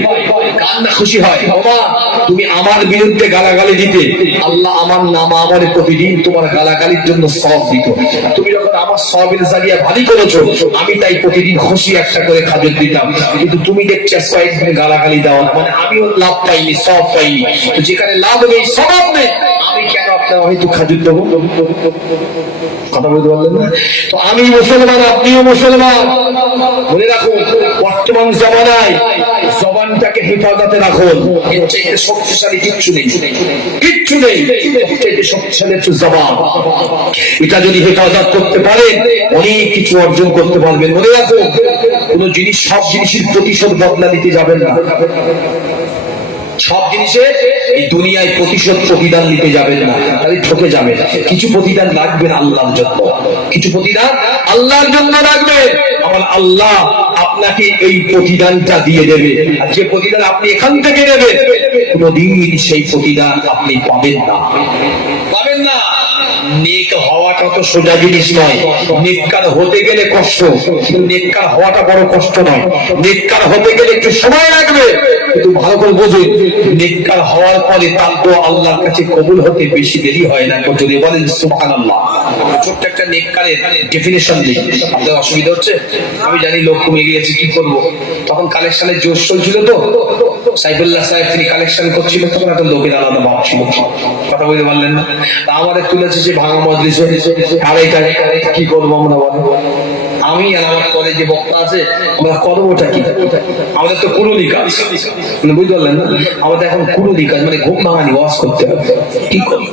কান্না খুশি হয়। বাবা, তুমি আমার বিরুদ্ধে গালাগালি দিতে, আল্লাহ আমার নামা আমার প্রতিদিন তোমার গালাগালির জন্য সওয়াব দিত। তুমি যখন আমার সওয়াবের জারিয়া ভারী করেছো, আমি তাই প্রতিদিন খুশি একটা করে খাজুর দিতাম। কিন্তু তুমি দেখছো কয়েকদিন গালাগালি দাও না, মানে আমিও লাভ পাইনি, সওয়াব পাইনি। তো যেখানে লাভ নেই, সওয়াব নেই, আমি কেন আপনার হয়তো খাজুর দেবো? কথা বলতে পারলেন না? তো আমি মুসলমান, আপনিও মুসলমান। মনে রাখুন, বর্তমান জামানায় জবানটাকে হেফাজতে রাখুন। এর চাইতে শক্তিশালী কিচ্ছু নেই, কিচ্ছু নেই। সবচেয়ে শক্তিশালী হচ্ছে জবান। এটা যদি হেফাজত করতে পারেন, অনেক কিছু অর্জন করতে পারবেন। মনে রাখুন, কোন জিনিস, সব জিনিসের প্রতিশোধ বদলা নিতে যাবেন না। সব জিনিসে এই দুনিয়ায় প্রতিশোধ প্রতিদান নিতে যাবেন না, তাহলে ঠকে যাবেন। কিছু প্রতিদান রাখবেন আল্লাহর জন্য, কিছু প্রতিদান আল্লাহর জন্য রাখবেন। আমার আল্লাহ আপনাকে এই প্রতিদানটা দিয়ে দেবে। আর যে প্রতিদান আপনি এখান থেকে নেবেন, কোনদিন সেই প্রতিদান আপনি পাবেন না, পাবেন না। নেক হওয়াটা তো সোজা জিনিস নয়। নেককার হতে গেলে কষ্ট, কিন্তু নেককার হওয়াটা বড় কষ্ট নয়। নেককার হতে গেলে একটু সময় লাগবে, কিন্তু ভালো করে বুঝুন, নেককার হওয়ার পরে তার দোয়া আল্লাহর কাছে কবুল হতে বেশি দেরি হয় না। যদি বলেন সুবহানাল্লাহ। ছোট্ট একটা নেককারের ডেফিনেশন দিই, আপনাদের অসুবিধা হচ্ছে? আমি জানি লোক কমে গিয়েছে, কি করবো? তখন কালেকশনের জোশ চলছিল, তো সাইফুল্লাহ সাহেব তিনি কালেকশন করছিল, তখন একটা লোকের আলাদা ভাব ছিল। কথা বলতে পারলেন না? আমাদের তুলেছে যে ভাঙা মজলিসে, আর এটা কি করবো আমরা? বলো, আমি আর আমার কলেজে বক্তা আছে, আমরা করবোটা কি? আমাদের তো কুরুলি কাজ, বুঝতে পারলেন না? আমাদের এখন কুরুলি কাজ, মানে ঘুম ভাঙানি ওয়াজ করতে হবে। কি করবো?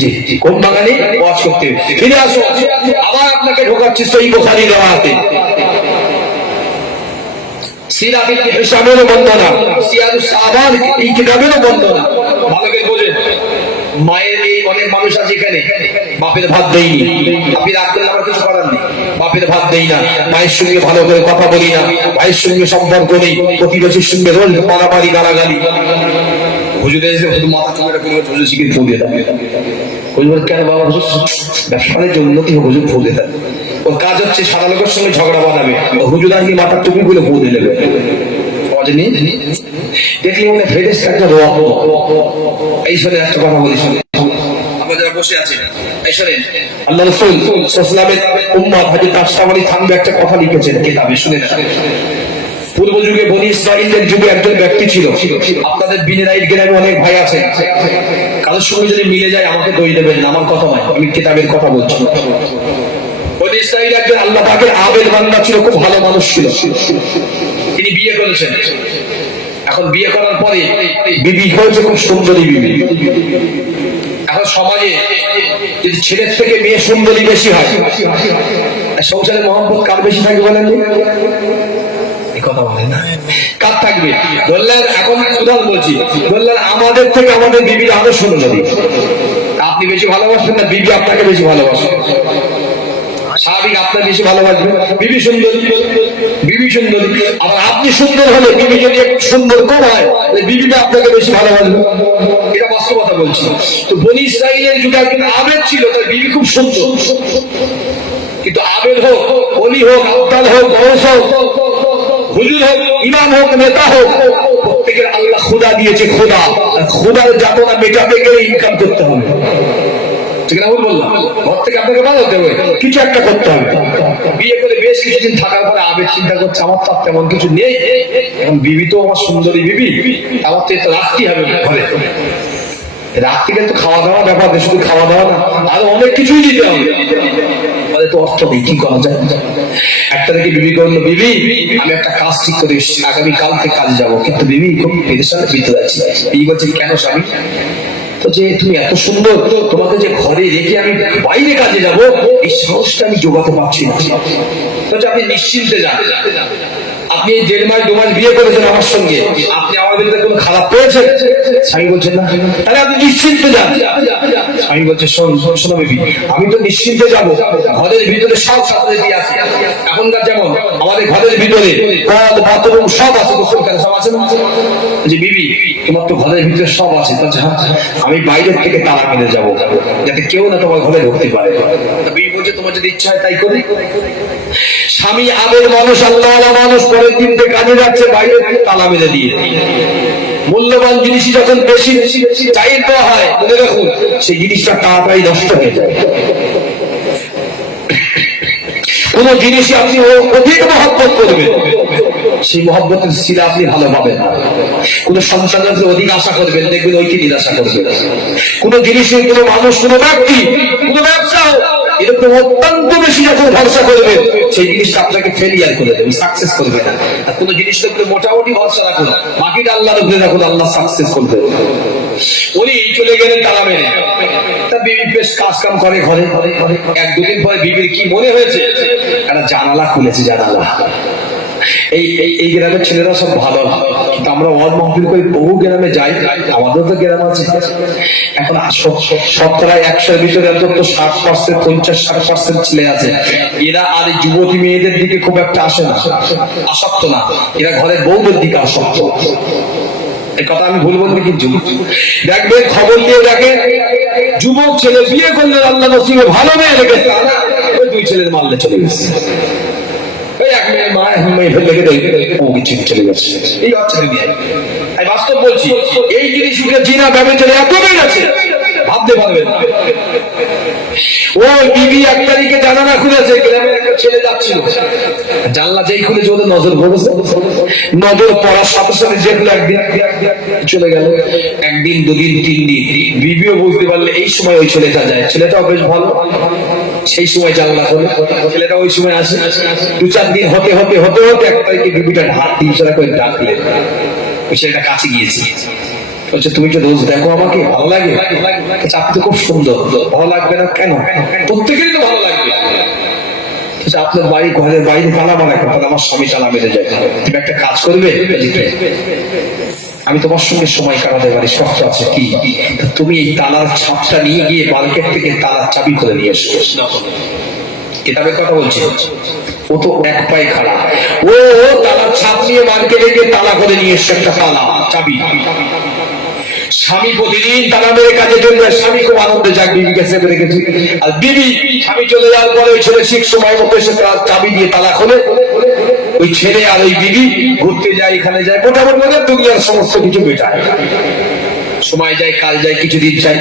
জি জি, ঘুম ভাঙানি ওয়াজ করতে হবে। ফিরে আসো, আবার আপনাকে ঢোকাচ্ছি সহিহ বুখারী রিওয়ায়াতে। সিরাত ইবনে হিশামের বর্ণনা, সিয়ারুস সাহাবার এই কিতাবের বর্ণনা। ভালো করে বোঝেন। মায়ের এই অনেক মানুষ আছে এখানে, বাপের ভাত দেয়নি, আপনি রাগ করলে আমার কিছু করার নেই। বাপের ভাত দেই না, মায়ের সঙ্গে ভালো করে কথা বলি না, ভাইয়ের সঙ্গে সম্পর্ক নেই, প্রতিবেশীর সঙ্গে রোজ মারামারি গালাগালি। হুজুর এসে শুধু মাথা চুপে রাখলে হুজুর শিখে ফু দিয়ে দেয়। হুজুর কেন বাবা? হুজুর ব্যবসা বাণিজ্য উন্নতি হোক, হুজুর ফু দিয়ে দেয়। ওর কাজ হচ্ছে সারা লোকের সঙ্গে ঝগড়া বানাবে, হুজুর আসলে মাথার টুপি গুলো ফু দিয়ে দেবে। দেখলি মনে ফেরেশতা একটা রব। এই শুনে একটা কথা বলি, শুনে আমরা যারা বসে আছি, এই শুনেন, আল্লাহ রাসূল সাল্লাল্লাহু আলাইহি ওয়াসাল্লামের উম্মত হযরত আশরাফ থানভী একটা কথা লিখেছেন কিতাবে, শুনেন। পূর্ব যুগে বনি ইসরাঈলের যুগে একজন ব্যক্তি ছিল। আপনাদের বিনাইল গ্রামে অনেক ভাই আছে, তাদের সঙ্গে যদি মিলে যায় আমাকে দই দেবেন না, আমার কথা নয়, আমি কিতাবের কথা বলছি। বনি ইসরাঈল একজন আল্লাহ পাকের আবেদ বান্দা ছিল, খুব ভালো মানুষ ছিল। তিনি বিয়ে করেছেন। এখন বিয়ে করার পরে বিবি হয়েছে খুব সুন্দরী বিবি। এখন সমাজে যদি ছেলের থেকে মেয়ে সুন্দরী বেশি হয়, সংসারে মহব্বত কার বেশি থাকবে বলেন? কথা বলে না, কার থাকবে? ধরলেন, এখন উদাহরণ বলছি, ধরলেন আমাদের থেকে আমাদের বিবির আরো সুন্দরী, আপনি বেশি ভালোবাসবেন না বিবি আপনাকে বেশি ভালোবাসবেন? স্বাভাবিক আপনার বেশি ভালোবাসবে বিবি সুন্দর, বিবি সুন্দর। আবার আপনি সুন্দর হলে বিবি যদি একটু সুন্দর কম হয়, বিবিটা আপনাকে বেশি ভালোবাসবে। এটা বাস্তব কথা বলছি। তো বনি ইসরাঈলের যুগে একজন আবেদ ছিল, তার বিবি খুব সুন্দর। কিন্তু আবেদ হোক, অলি হোক, আব্দাল হোক, গৌস হোক, হুজুর হোক, ইমাম হোক, নেতা হোক, প্রত্যেকের আল্লাহ খোদা দিয়েছে। খোদা, খোদার যাতনা মেটাতে গেলে ইনকাম করতে হবে। বললাম, ঘর থেকে আপনাকে বানাতে হবে, কিছু একটা করতে হবে। বিয়ে করে বেশ কিছুদিন থাকার পরে আবেদ চিন্তা করছে, আমার তো তেমন কিছু নেই, এখন বিবি তো আমার সুন্দরী বিবি, আমার তো এটা রাখতেই হবে ঘরে। রাখতে গেলে তো খাওয়া দাওয়া ব্যাপার, শুধু খাওয়া দাওয়া না, আরো অনেক কিছুই দিতে হবে। তো অর্থ নেই, কি করা যায়? একটা থেকে বিবি করলো, বিবি আমি একটা কাজ ঠিক করে এসেছি, আগামী কাল থেকে কাজে যাবো, কিন্তু বিবি খুব পেরেশানের ভিতরে আছে। এই বলছে, কেন স্বামী? তো যে তুমি এত সুন্দর, তোমাকে যে ঘরে রেখে আমি বাইরে কাজে যাব, এই সাহসটা আমি জোগাতে পারছি না। তো আপনি নিশ্চিন্তে যান, আপনি 1.5 মাস 2 মাস বিয়ে করেছেন আমার সঙ্গে, আপনি আমার বিরুদ্ধে কোনো খারাপ পেয়েছেন? স্বামী বলছেন না, তাহলে আপনি নিশ্চিন্তে যান। স্বামী বলছে, শোনো বেবি, আমি তো নিশ্চিন্তে যাব, ঘরের ভিতরে সব সাথে দিয়ে আসি। এখনকার যেমন আমাদের ঘরের ভিতরে কল, বাথরুম সব আছে, সব আছে না? যে বিবি তোমার তো ঘরের ভিতরে সব আছে। আমি বাইরের থেকে তালা মেরে যাবো, যাতে কেউ না তোমার ঘরে ঢুকতে পারে। বিবি বলছে, তোমার যদি ইচ্ছা হয় তাই করি। স্বামী আগের মানুষ, আল্লাহ মানুষ, পরের দিন থেকে কাজে যাচ্ছে, বাইরে থেকে তালা মেরে দিয়ে। মূল্যবান জিনিস যখন বেশি চাহিদা হয়, মনে রাখুন সেই জিনিসটা তাড়াতাড়ি নষ্ট হয়ে যায়। কোন জিনিসই আপনি অধিক মহব্বত করবেন, সেই মহব্বতের শিলা আপনি ভালো পাবেন না। কোন সন্তানের অধিক আশা করবেন, দেখবেন ওইটি নিরাশা করবেন। কোন জিনিসে, কোন মানুষ, কোন ব্যক্তি, কোন ব্যবসা এরকম অত্যন্ত বেশি যখন ভরসা করবেন, সেই জিনিসটা আপনাকে ফেলিয়ার করে দেবে, সাকসেস করবে না। আর কোন জিনিসটা উপরে মোটামুটি ভরসা রাখুন, বাকিটা আল্লাহর উপরে রাখুন, আল্লাহ সাকসেস করবে। উনি চলে গেলেন তালা মেরে। তা বিবি বেশ কাজ কাম করে ঘরে। 1-2 দিন পরে বিবির কি মনে হয়েছে, একটা জানালা খুলেছে, জানালা। এই গ্রামের ছেলেরা সব ভালো, কিন্তু আমরা ওয়াজ মাহফিল করে বহু গ্রামে যাই, আমাদের তো গ্রাম আছে। এখন 100%-100 ভিতরে অন্তত 60%, 50-60% ছেলে আছে, এরা আর যুবতী মেয়েদের দিকে খুব একটা আসে না, আসক্ত না, এরা ঘরের বউদের দিকে আসক্ত। এই কথা আমি ভুল বলবো, কিন্তু দেখবে খবর দিয়ে দেখে যুবক ছেলে বিয়ে করলে আল্লাহ নসিবে ভালো মেয়ে রেখে 2 ছেলের মারলে চলে গেছে। বাস্তব বলছি, এই জিনিস জিনা ব্যবচারে এত বেড়ে গেছে, ভাবতে পারবেন না। ও বিবি 1 তারিখে জানালা খুলেছে, গ্রামের একটা ছেলে যাচ্ছিল, জানলা যেই খুলেছে ওদের নজর পড়েছে। নজর পড়ার সাথে সাথে যেগুলো একদিন চলে গেল, 1 দিন 2 দিন 3 দিন, বিবিও বুঝতে পারলে এই সময় ওই ছেলেটা যায়, ছেলেটাও বেশ ভালো, সেই সময় জানলা খোলে, ছেলেটা ওই সময় আসে। 2-4 দিন হতে হতে হতে হতে 1 তারিখে বিবিটা হাত দিয়ে ইশারা করে ডাকলেন, ওই ছেলেটা কাছে গিয়েছে। বলছে, তুমি তো রোজ দেখো আমাকে, ভালো লাগে? আপনি তো খুব সুন্দর, ভালো লাগবে না কেন? প্রত্যেকেরই তো ভালো লাগবে। আপনার বাড়ি, ঘরের বাইরে তালা মারা, আমার স্বামী তালা মেরে যায়, তুমি একটা কাজ করবে, আমি তোমার সঙ্গে সময় কাটাতে পারি, শর্ত আছে। কি? তুমি এই তালার ছাপটা নিয়ে গিয়ে মার্কেট থেকে তালার চাবি করে নিয়ে এসো। কিতাবের কথা বলছি, ও তো 1 পায়ে খাড়া, ও তালার ছাপ নিয়ে মার্কেটে গিয়ে তালা করে নিয়ে এসছে, একটা তালা চাবি। স্বামী প্রতিদিন তালা মেরে কাজে চলে যায়, স্বামী খুব আনন্দে যাক, বিবিকে সেভে রেখেছি। আর বিবি স্বামী চলে যাওয়ার পরে ওই ছেলে ঠিক সময় মতো এসে তার চাবি দিয়ে তালা খোলে। ওই ছেলে আর ওই বিবি ঘুরতে যায়, এখানে যায়, মোটামুটি মানে দুনিয়ার সমস্ত কিছু মেটায়। সময় যায়, কাল যায়, কিছুদিন যায়,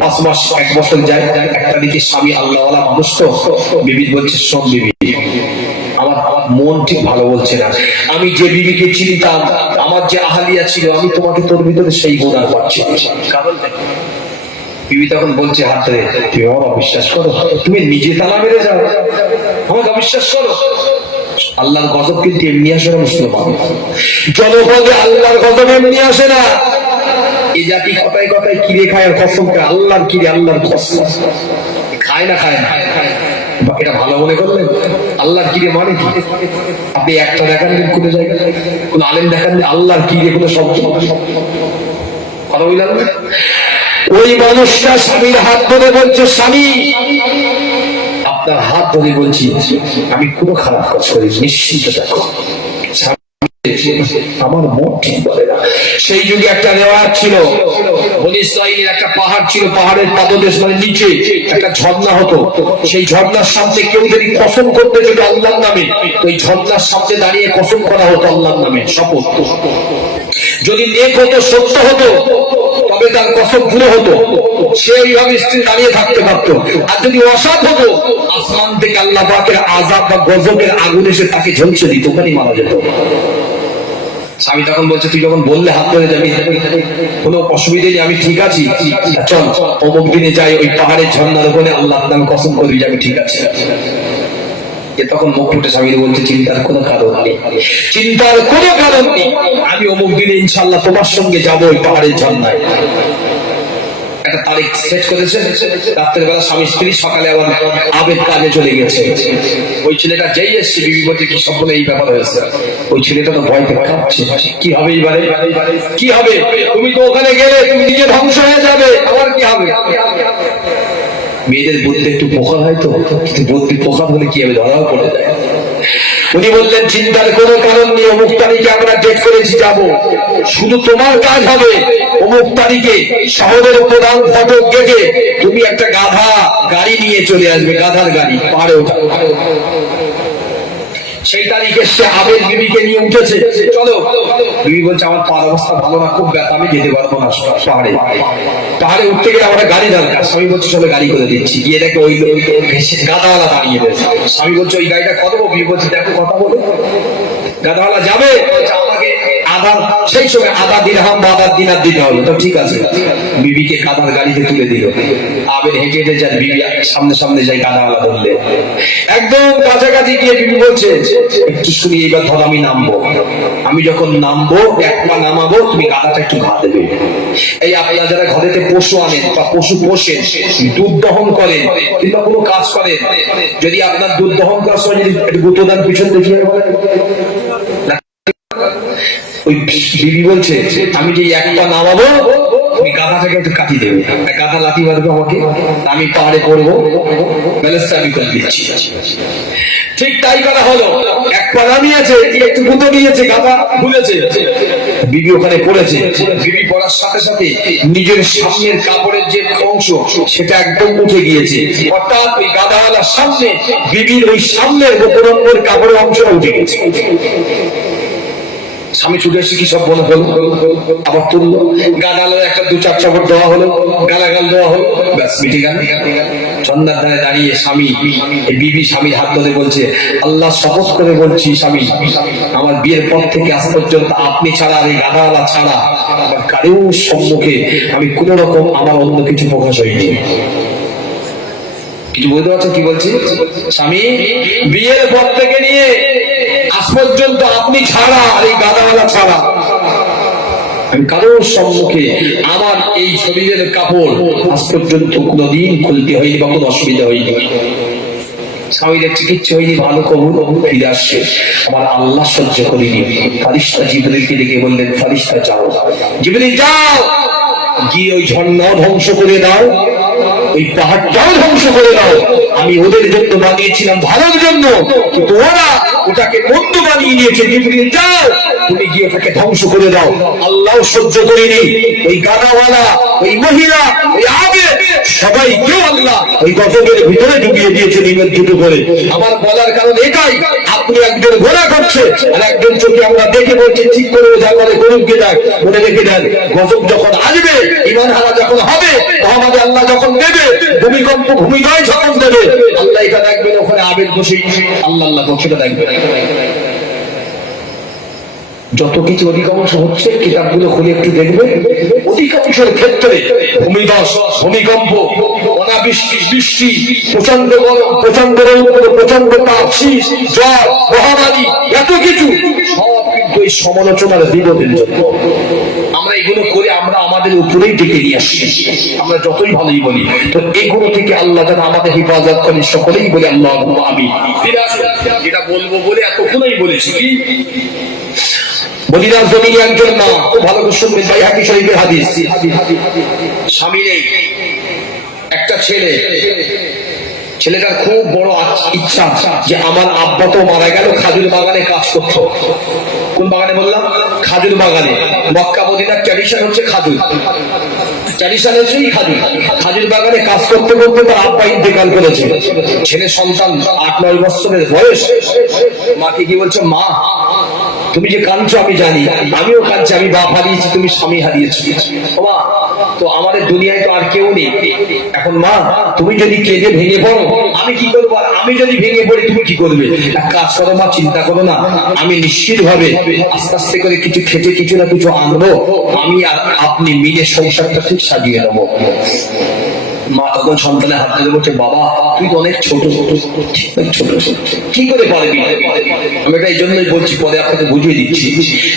5 মাস 1 বছর যায়। 1 তারিখে স্বামী আল্লাহওয়ালা মানুষ তো, বিবি বলছে, শোন বিবি, আমার মন ঠিক ভালো বলছে না, আমি যে বিবিকে চিনতাম, আমার যে আহালিয়া ছিল, আমি তোমাকে তোর ভিতরে সেই গুণ আর পাচ্ছি। কারণ বিবি তখন বলছে হাত ধরে, তুমি আমার অবিশ্বাস করো, তুমি নিজে তালা মেরে যাও, আমাকে অবিশ্বাস করো। আল্লাহর গজব কিন্তু এমনি আসে না মুসলমান, জনপদে আল্লাহর গজব এমনি আসে না। এই জাতি কথায় কথায় কিরে খায় আর কসম খায়, আল্লাহর কিরে, আল্লাহর কসম খায় না, খায় না। এটা ভালো মনে করলেন? আল্লাহর কিরে মানে কি? আপনি একটা দেখান দিন কোনো জায়গায়, কোন আলেম দেখান দিন আল্লাহর কিরে কোনো শব্দ, কথা বললাম না? ওই মানুষটা স্বামীর হাত ধরে বলছে, স্বামী আপনার হাত ধরে বলছি আমি কোনো খারাপ কাজ করি, নিশ্চিন্ত থাকো, আমার মন ঠিক বলে না। সেই যুগে একটা রেওয়াজ ছিল, বনী ইসরাইলের একটা পাহাড় ছিল, পাহাড়ের পাদদেশ মানে নিচে একটা ঝর্ণা হতো। সেই ঝর্ণার সামনে কেউ যদি কসম করতে যেত আল্লাহর নামে, তো এই ঝর্ণার সামনে দাঁড়িয়ে কসম করা হতো আল্লাহর নামে, শপথ। যদি নেক হতো, সত্য হতো, তবে তার কসম পুরো হতো, সে এইভাবে স্ত্রী দাঁড়িয়ে থাকতে পারত। আর যদি অসৎ হতো, আসমান থেকে আল্লাহ পাকের আযাব বা গজবের আগুন এসে তাকে ঝলসে দিত, ওখানেই মারা যেত। স্বামী তখন বলছে, তুই যখন বললে হাত ধরে যাবি, কোনো অসুবিধা নেই, আমি ঠিক আছি, চল অমুক দিনে যাই, ওই পাহাড়ের ঝর্ণার ওখানে আল্লাহর নামে কসম করবি যে আমি ঠিক আছে। তখন মুখ ফুটে স্বামী বলছে, চিন্তার কোনো কারণ নেই, চিন্তার কোনো কারণ নেই, আমি অমুক দিনে ইনশাআল্লাহ তোমার সঙ্গে যাবো ওই পাহাড়ের ঝর্ণায়। একটা তারিখ সেট করেছে, রাত্রের বেলা স্বামী স্ত্রী, সকালে আবার আবেদ কাজে চলে গেছে। ওই ছেলেটা যেই এসছে, বিবি বলছে কি সব বলে এই ব্যাপার হয়েছে। ওই ছেলেটা তো ভয় পেয়ে কাঁপছে, কি হবে এবারে, কি হবে, তুমি তো ওখানে গেলে তুমি নিজে ধ্বংস হয়ে যাবে, আবার কি হবে। মেয়েদের বুদ্ধি একটু পোকা হয় তো, কিন্তু বুদ্ধি পোকা হলে কি হবে, ধরাও পড়ে যায়। উনি বললেন, চিন্তার কোনো কারণ নেই, অমুক তারিখে আমরা ডেট করেছি যাব, শুধু তোমার কাজ হবে অমুক তারিখে শহরের প্রধান ফটক গেটে তুমি একটা গাধা গাড়ি নিয়ে চলে আসবে, গাধার গাড়ি, পাহাড়ে ওঠা। সেই তারিখে সে আবেদ বিবিকে নিয়ে উঠেছে, চলো। বিবি বলছে, আমার পার অবস্থা ভালো না, খুব ব্যথা, আমি যেতে পারবো না পাহাড়ে। পাহাড়ে উঠতে গেলে আমার গাড়ি দরকার। স্বামী বলছে, চলো গাড়ি করে দিচ্ছি। গিয়ে দেখে ওই গাদাওয়ালা দাঁড়িয়ে রয়েছে। স্বামী বলছে, ওই গাড়িটা কত? বিবি বলছে, দেখো কথা বলে। গাদাওয়ালা যাবে, আমাকে আধা, সেই সময় আধা দিরহাম বা আধা দিনার দিতে হবে। তো ঠিক আছে, বিবিকে গাদার গাড়িতে তুলে দিল। আবেদ হেঁটে হেঁটে যায়, বিবি সামনে সামনে যায়, গাদাওয়ালা ধরলে একদম কাছাকাছি গিয়ে বিবি বলছে, একটু শুনি, এইবার ধর আমি নামবো, আমি যখন নামবো এক পা নামাবো, তুমি গাদাটা একটু ঘা দেবে। এই আপনারা যারা ঘরেতে পশু আনেন বা পশু পোষেন, দুধ দহন করেন কিংবা কোনো কাজ করেন, যদি আপনার দুধ দহন করার সময় যদি একটু গুঁতো দেন পিছন দেখিয়ে, ওই বিবি বলছে, আমি যে এক পা নামাবো তুমি গাধাটাকে একটু কাটি দেবে, গাধা লাঠি মারবে আমাকে, আমি পাহাড়ে পড়বো, ব্যালেন্সটা আমি করে দিচ্ছি। ঠিক তাই করা হলো, এক পা নামিয়েছে, একটু গুঁতো নিয়েছে, গাধা ভুলেছে, বিবি ওখানে পড়েছে। বিবি পড়ার সাথে সাথে নিজের সামনের কাপড়ের যে অংশ সেটা একদম উঠে গিয়েছে, অর্থাৎ ওই গাধাওয়ালার সামনে বিবির ওই সামনের গোপরঙ্গের কাপড়ের অংশটা উঠে গেছে। স্বামী ছুটে এসে কি সব বলে হলো, আবার তুললো, গাদালের একটা দু চার চাপড় দেওয়া হলো, গালাগাল দেওয়া হলো, ব্যাস মিটে গেল। সন্ধ্যার ধারে দাঁড়িয়ে স্বামী, বিবি স্বামীর হাত ধরে বলছে, আল্লাহ শপথ করে বলছি স্বামী, আমার বিয়ের পর থেকে আজ পর্যন্ত আপনি ছাড়া, এই গাদাওয়ালা ছাড়া আমার কারোর সম্মুখে আমি কোন রকম আমার অন্য কিছু প্রকাশ হয়নি। কিছু বুঝতে পারছো কি বলছি? স্বামী, বিয়ের পর থেকে নিয়ে আজ পর্যন্ত আপনি ছাড়া, আর এই গাদাওয়ালা ছাড়া আমি কারোর সম্মুখে আমার এই শরীরের কাপড় আজ পর্যন্ত কোনোদিন খুলতে হয়নি বা কোনো অসুবিধা হয়নি। স্বামীদের চিকিৎসা হয়নি, ভালো কবুল ফিরে আসছে, আমার আল্লাহ সহ্য করিনি। ফারিস্তা জিবরিলকে ডেকে বললেন, ফারিস্তা যাও, জিবরিল যাও, গিয়ে ওই ঝর্ণাও ধ্বংস করে দাও, ওই পাহাড়টাও ধ্বংস করে দাও। আমি ওদের জন্য বানিয়েছিলাম ভালোর জন্য, কিন্তু ওরা ওটাকে মন্দ বানিয়ে নিয়েছে। জিবরিল যাও, তুমি গিয়ে ওটাকে ধ্বংস করে দাও। আল্লাহ সহ্য করেনি, ওই গাদাওয়ালা, ওই মহিলা, ওই আবেদ, সবাই কেউ আল্লাহ ওই গজবের ভিতরে ঢুকিয়ে দিয়েছে নিমের দুটো করে। আমার বলার কারণ এটাই, আপনি একজন ঘোরা করছে আর একজন চোখে আমরা দেখে বলছি ঠিক করে যা করে গরিবকে যাক, মনে রেখে দেন, গজব যখন আসবে, ইমান হারা যখন হবে, আমাদের আল্লাহ যখন দেবে, ভূমিকম্প ভূমিদয় যখন দেবে, আল্লাহ এটা দেখবেন, ওখানে আবেদ বসে আল্লাহ আল্লাহ সেটা দেখবেন। যত কিছু অধিকাংশ হচ্ছে কিতাবগুলো খুলে একটু দেখবে, অধিকাংশের ক্ষেত্রে ভূমিধস, ভূমিকম্প, অনাবৃষ্টি, বৃষ্টি, প্রচন্ড গরম, প্রচন্ড রৌদ্র, প্রচন্ড তাপ, শীত, জ্বর, মহামারী, এত কিছু সব কিন্তু এই সমালোচনার বিরোধের জন্য। আমরা এগুলো করে আমরা আমাদের উপরেই ডেকে নিয়ে আসছি, আমরা যতই ভালোই বলি। তো এগুলো থেকে আল্লাহ যেন আমাদের হেফাজত করেন, সকলেই বলে আল্লাহ আমি। যেটা বলবো বলে এতক্ষণই বলেছি কি মদিনার জমিনে একজন মা, খুব ভালো করে শুনবেন, বাইহাকী শরীফের হাদিস। স্বামী নেই, একটা ছেলে, ছেলেটার খুব বড় ইচ্ছা যে আমার আব্বা তো মারা গেল, খাজুর বাগানে কাজ করতো। কোন বাগানে বললাম? খাজুর বাগানে। মক্কা মদিনার ট্র্যাডিশন হচ্ছে খাজুর, ট্র্যাডিশন হচ্ছে খাজুর। খাজুর বাগানে কাজ করতে করতে তার আব্বা ইন্তেকাল করেছে। ছেলে সন্তান 8-9 বছরের বয়স। মাকে কি বলছো, মা তুমি যে কাঁদছো আমি জানি, আমিও কাঁদছি, আমি বাপ হারিয়েছি, তুমি স্বামী হারিয়েছি। মা তো আমাদের দুনিয়ায় তো আর কেউ নেই, এখন মা তুমি যদি কেঁদে ভেঙে পড়ো আমি কি করবো, আর আমি যদি ভেঙে পড়ি তুমি কি করবে? এক কাজ করো মা, চিন্তা করো না, আমি নিশ্চিত ভাবে আস্তে আস্তে করে কিছু খেতে কিছু না কিছু আনবো, আমি আর আপনি মিলে সংসারটা ঠিক সাজিয়ে নেবো। মা তখন সন্তানের হাত ধরে বলছে, বাবা তুই তো অনেক ছোট, ছোট কি করে পারবি? আমি এটা এই জন্যই বলছি, পরে আপনাকে বুঝিয়ে দিচ্ছি।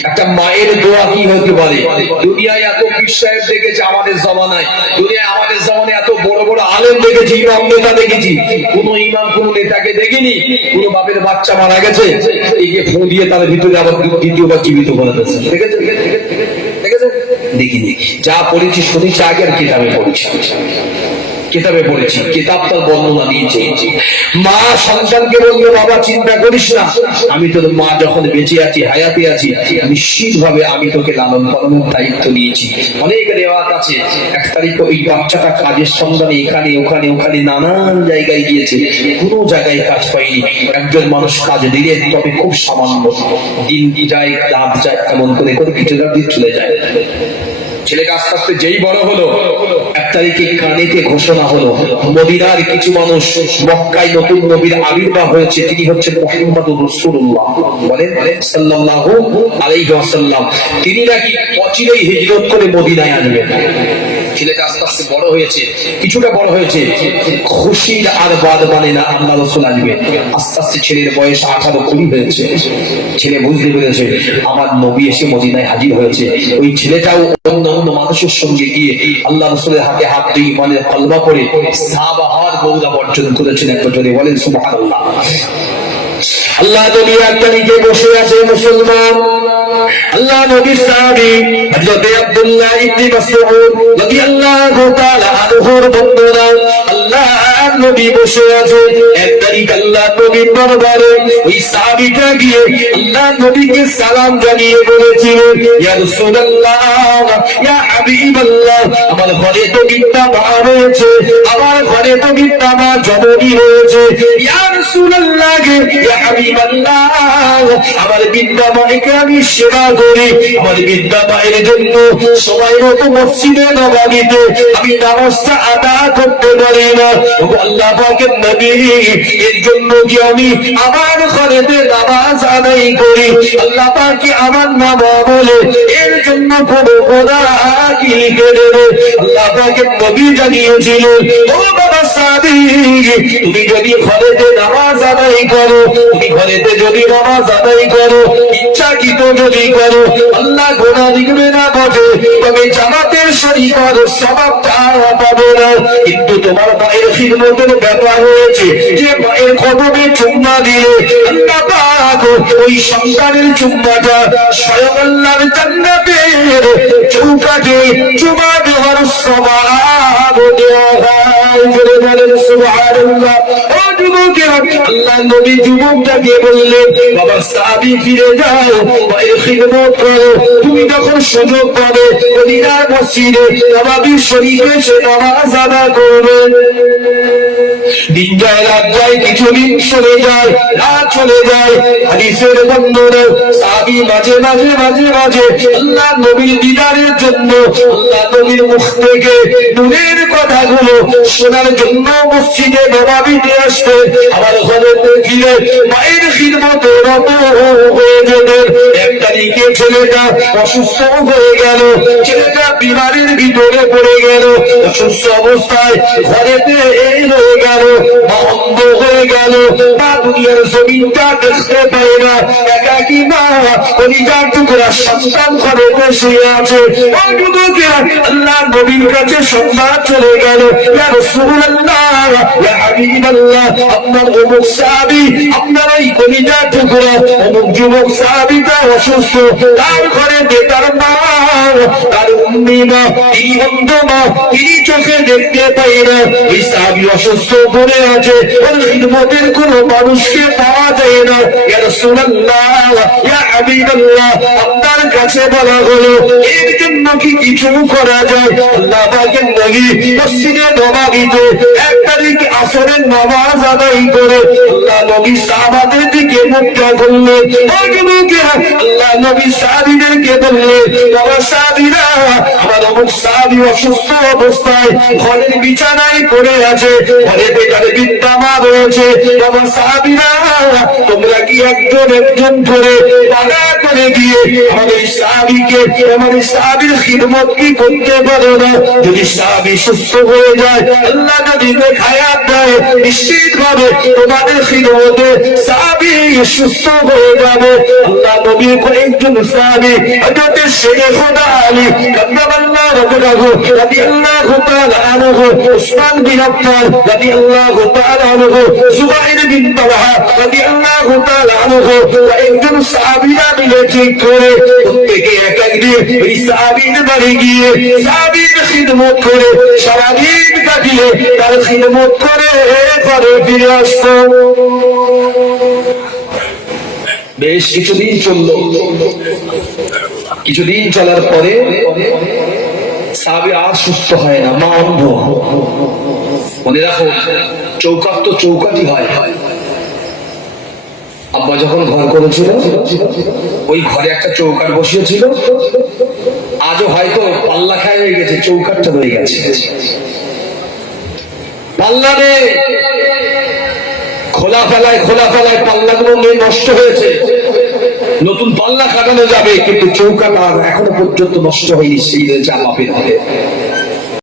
একটা মায়ের দোয়া কি হতে পারে। দুনিয়ায় এত পীর সাহেব দেখেছে আমাদের জমানায়, দুনিয়ায় আমাদের জমানায় এত বড় বড় আলেম দেখেছি, ইমাম নেতা দেখেছি, কোন ইমাম কোন নেতাকে দেখিনি। কোন বাপের বাচ্চা মারা গেছে, এই যে ফোন দিয়ে তার ভিতরে আবার দ্বিতীয়বার জীবিত করে দিয়েছে, দেখেছে? দেখিনি। যা পড়েছি শুনেছি, আগের কিতাবে পড়েছি, কিতাবে পড়েছি, কিতাব তার বর্ণনা দিয়েছে। মা সন্তানকে বললো, বাবা চিন্তা করিস না, আমি তোর মা যখন বেঁচে আছি, হায়াতে আছি, নিশ্চিত ভাবে আমি তোকে লালন পালনের দায়িত্ব নিয়েছি। অনেক রেওয়াত আছে, 1 তারিখে ওই বাচ্চাটা কাজের সন্ধানে এখানে ওখানে ওখানে নানান জায়গায় গিয়েছে, কোনো জায়গায় কাজ পাইনি। একজন মানুষ কাজ দিলেন, তবে খুব সামান্য, দিন যায় রাত যায়, এমন করে করে কিছুটা দিন চলে যায়। ছেলেটা আস্তে আস্তে যেই বড় হলো, 1 তারিখে কানেতে ঘোষণা হলো, মদিনার কিছু মানুষ, মক্কায় নতুন নবীর আবির্ভাব হয়েছে, তিনি হচ্ছেন মুহাম্মদুর রাসূলুল্লাহ বলেন সাল্লাল্লাহু আলাইহি ওয়াসাল্লাম, তিনি নাকি অচিরেই হিজরত করে মদিনায় আসবেন। ছেলেটা আস্তে আস্তে বড় হয়েছে, কিছুটা বড় হয়েছে, খুশির আর বাদ মানে না আল্লাহ রাসূল আসবেন। আস্তে আস্তে ছেলের বয়স 18-20 হয়েছে। ছেলে বুঝতে পেরেছে আমার নবী এসে মদিনায় হাজির হয়েছে। ওই ছেলেটাও অন্য মানুষের সঙ্গে গিয়ে আল্লাহ রাসূলের হাতে হাত দিয়ে ইমানের কলমা পড়ে সাহাবাহার গৌরব অর্জন করেছেন। একবার জোরে বলেন সুবহানাল্লাহ। আল্লাহ নবী একটা নিচে বসে আছে মুসলমান, আল্লাহ নবীর সাহাবী হযরত আব্দুল্লাহ ইবনে মাসউদ রাদিয়াল্লাহু তাআলা আনহুর বন্ধুরা, আল্লাহ নবী বসে আছে। 1 তারিখ আল্লাহ নবীর দরবারে ওই সাহাবীটা গিয়ে আল্লাহ নবীকে সালাম জানিয়ে বলেছিল, ইয়া রাসূলুল্লাহ, ইয়া হাবিবাল্লাহ, আমার ঘরে তো বিদ্যা মা রয়েছে, আমার ঘরে তো বিদ্যা মা জননী রয়েছে, ইয়া রাসূলুল্লাহ, ইয়া হাবিবাল্লাহ, আমার বিদ্যা মাকে আমি সেবা করি, আমার বিদ্যা মায়ের জন্য সময় মতো মসজিদে নববীতে আমি নামাজটা আদায় করতে পারি না। আল্লাহ পাকের নবী, এর জন্য কি আমি আমার ঘরেতে নামাজ আদায় করি, আল্লাহ পাক কি আমার নাম বলে এর জন্য কোনো খোদা কি লিখে দেবে? আল্লাহ পাকের নবী জানিয়েছিল, ও বাবা সাদিক, তুমি যদি ঘরেতে নামাজ আদায় করো, তুমি ঘরেতে যদি নামাজ আদায় করো, ইচ্ছাকৃত যদি করো, আল্লাহ গোনা লিখবে না বটে, তবে জামাতের শরীক করো সওয়াবটা পাবে না। কিন্তু তোমার মায়ের খিদমতের ব্যাপার হয়েছে, যে মায়ের কদমে চুম্মা দিলে আল্লাহ পাক ওই সন্তানের চুম্মাটা স্বয়ং আল্লাহর জান্নাতের চৌকাঠে চুমা দেওয়ার সওয়াব দেওয়া হয়। বলে বলেন সুবহানাল্লাহ। ও যুবকেরা, আল্লাহ নবী যুবকটাকে বললেন, বাবা সাহাবী ফিরে যাও, মায়ের খিদমত করো, তুমি যখন সুযোগ পাবে মদিনার মসজিদে নববী শরীফে এসে নামাজ আদায় করবে। দিন যায় রাত যায়, কিছুদিন চলে যায়, রাত চলে যায়, হাদিসের বর্ণনা সাহাবী মাঝে মাঝে মাঝে মাঝে আল্লাহ নবীর দিদারের জন্য, আল্লাহ নবীর মুখ থেকে নূরের কথাগুলো শোনার জন্য মসজিদে নববীতে আসতো। বাড়িতে আমার ঘরেতে ফিরে মায়ের খিদমতে রত হয়ে যেতেন। এক তারিখে ছেলেটা অসুস্থ হয়ে গেল, ছেলেটা বিমারির ভিতরে পড়ে গেল, অসুস্থ অবস্থায় ঘরেতে রয়ে গেল, মা অন্ধ হয়ে গেল, মা দুনিয়ার জমিনটা দেখতে পায় না, একাকী মা কলিজার টুকরা সন্তান ঘরে বসে আছে। আল্লাহ নবীর কাছে সংবাদ চলে গেল, ইয়া রাসূলুল্লাহ, ইয়া হাবিবাল্লাহ, আপনার অমুক সাহাবী, আপনার এই কলিজার টুকরা অমুক যুবক সাহাবীটা অসুস্থ, তার ঘরে বেতার মা, তার উম্মি মা, তিনি অন্ধ মা, তিনি চোখে দেখতে পায় না, এই সাহাবী অসুস্থ পড়ে আছে, ওর খিদমতের কোনো মানুষকে পাওয়া যায় না। ইয়া রাসূলুল্লাহ, ইয়া হাবিবাল্লাহ, আপনার কাছে বলা হলো এর জন্য কি কিছু করা যায়? আল্লাহ পাকের নবী মসজিদে নববীতে 1 তারিখ আসরের নামাজ আদায় করে আল্লাহ নবী সাহাবাদের দিকে মুখটা করলেন। আল্লাহ নবী সাহাবীদেরকে বললেন, বাবা সাহাবীরা, আমার অমুক সাহাবী অসুস্থ অবস্থায় ঘরের বিছানায় পড়ে আছে, ঘরে বেটার বিদ্যা মা রয়েছে, বাবা সাহাবীরা, তোমরা কি একজন একজন করে বাধা করে দিয়ে আমাদের সাহাবীকে, আমাদের সাহাবীর খিদমত কি করতে পারো না? যদি সাহাবী সুস্থ হয়ে যায়, আল্লাহ যদি হায়াত দেয়, নিশ্চিত ভাবে তোমাদের খিদমতে সাহাবী সুস্থ হয়ে যাবে। আল্লাহ নবী কয়েকজন সাহাবী, হযরত শেখ আলী কাররামাল্লাহু ওয়াজহাহু রাদিয়াল্লাহু তাআলা আনহু, উসমান বিন আফফান রাদিয়াল্লাহু তাআলা আনহু, জুবাইর বিন তালহা রাদিয়াল্লাহু তাআলা আনহু, কয়েকজন সাহাবীরা মিলে ঠিক করে প্রত্যেকে এক এক দিন ওই সাহাবীর বাড়ি গিয়ে সাহাবীর খিদমত করে সারাদিন কাটিয়ে তার খিদমত করে ঘরে ফিরে আসতো। বেশ কিছুদিন চললো। কিছুদিন চলার পরে সাহাবী আর সুস্থ হয় না, মা অন্ধ। মনে রাখো, চৌকাট তো চৌকাটই হয়। আব্বা যখন ঘর করেছিল, ওই ঘরে একটা চৌকাট বসিয়েছিল, আজও হয়তো পাল্লা খায় হয়ে গেছে, চৌকাটটা হয়ে গেছে, পাল্লা নেই। খোলা ফেলায় পাল্লাগুলো নিয়ে নষ্ট হয়েছে, নতুন পাল্লা কাটানো যাবে, কিন্তু চৌকাট আর এখনো পর্যন্ত নষ্ট হয়নি, সেই রয়েছে আল্লাহের হাতে।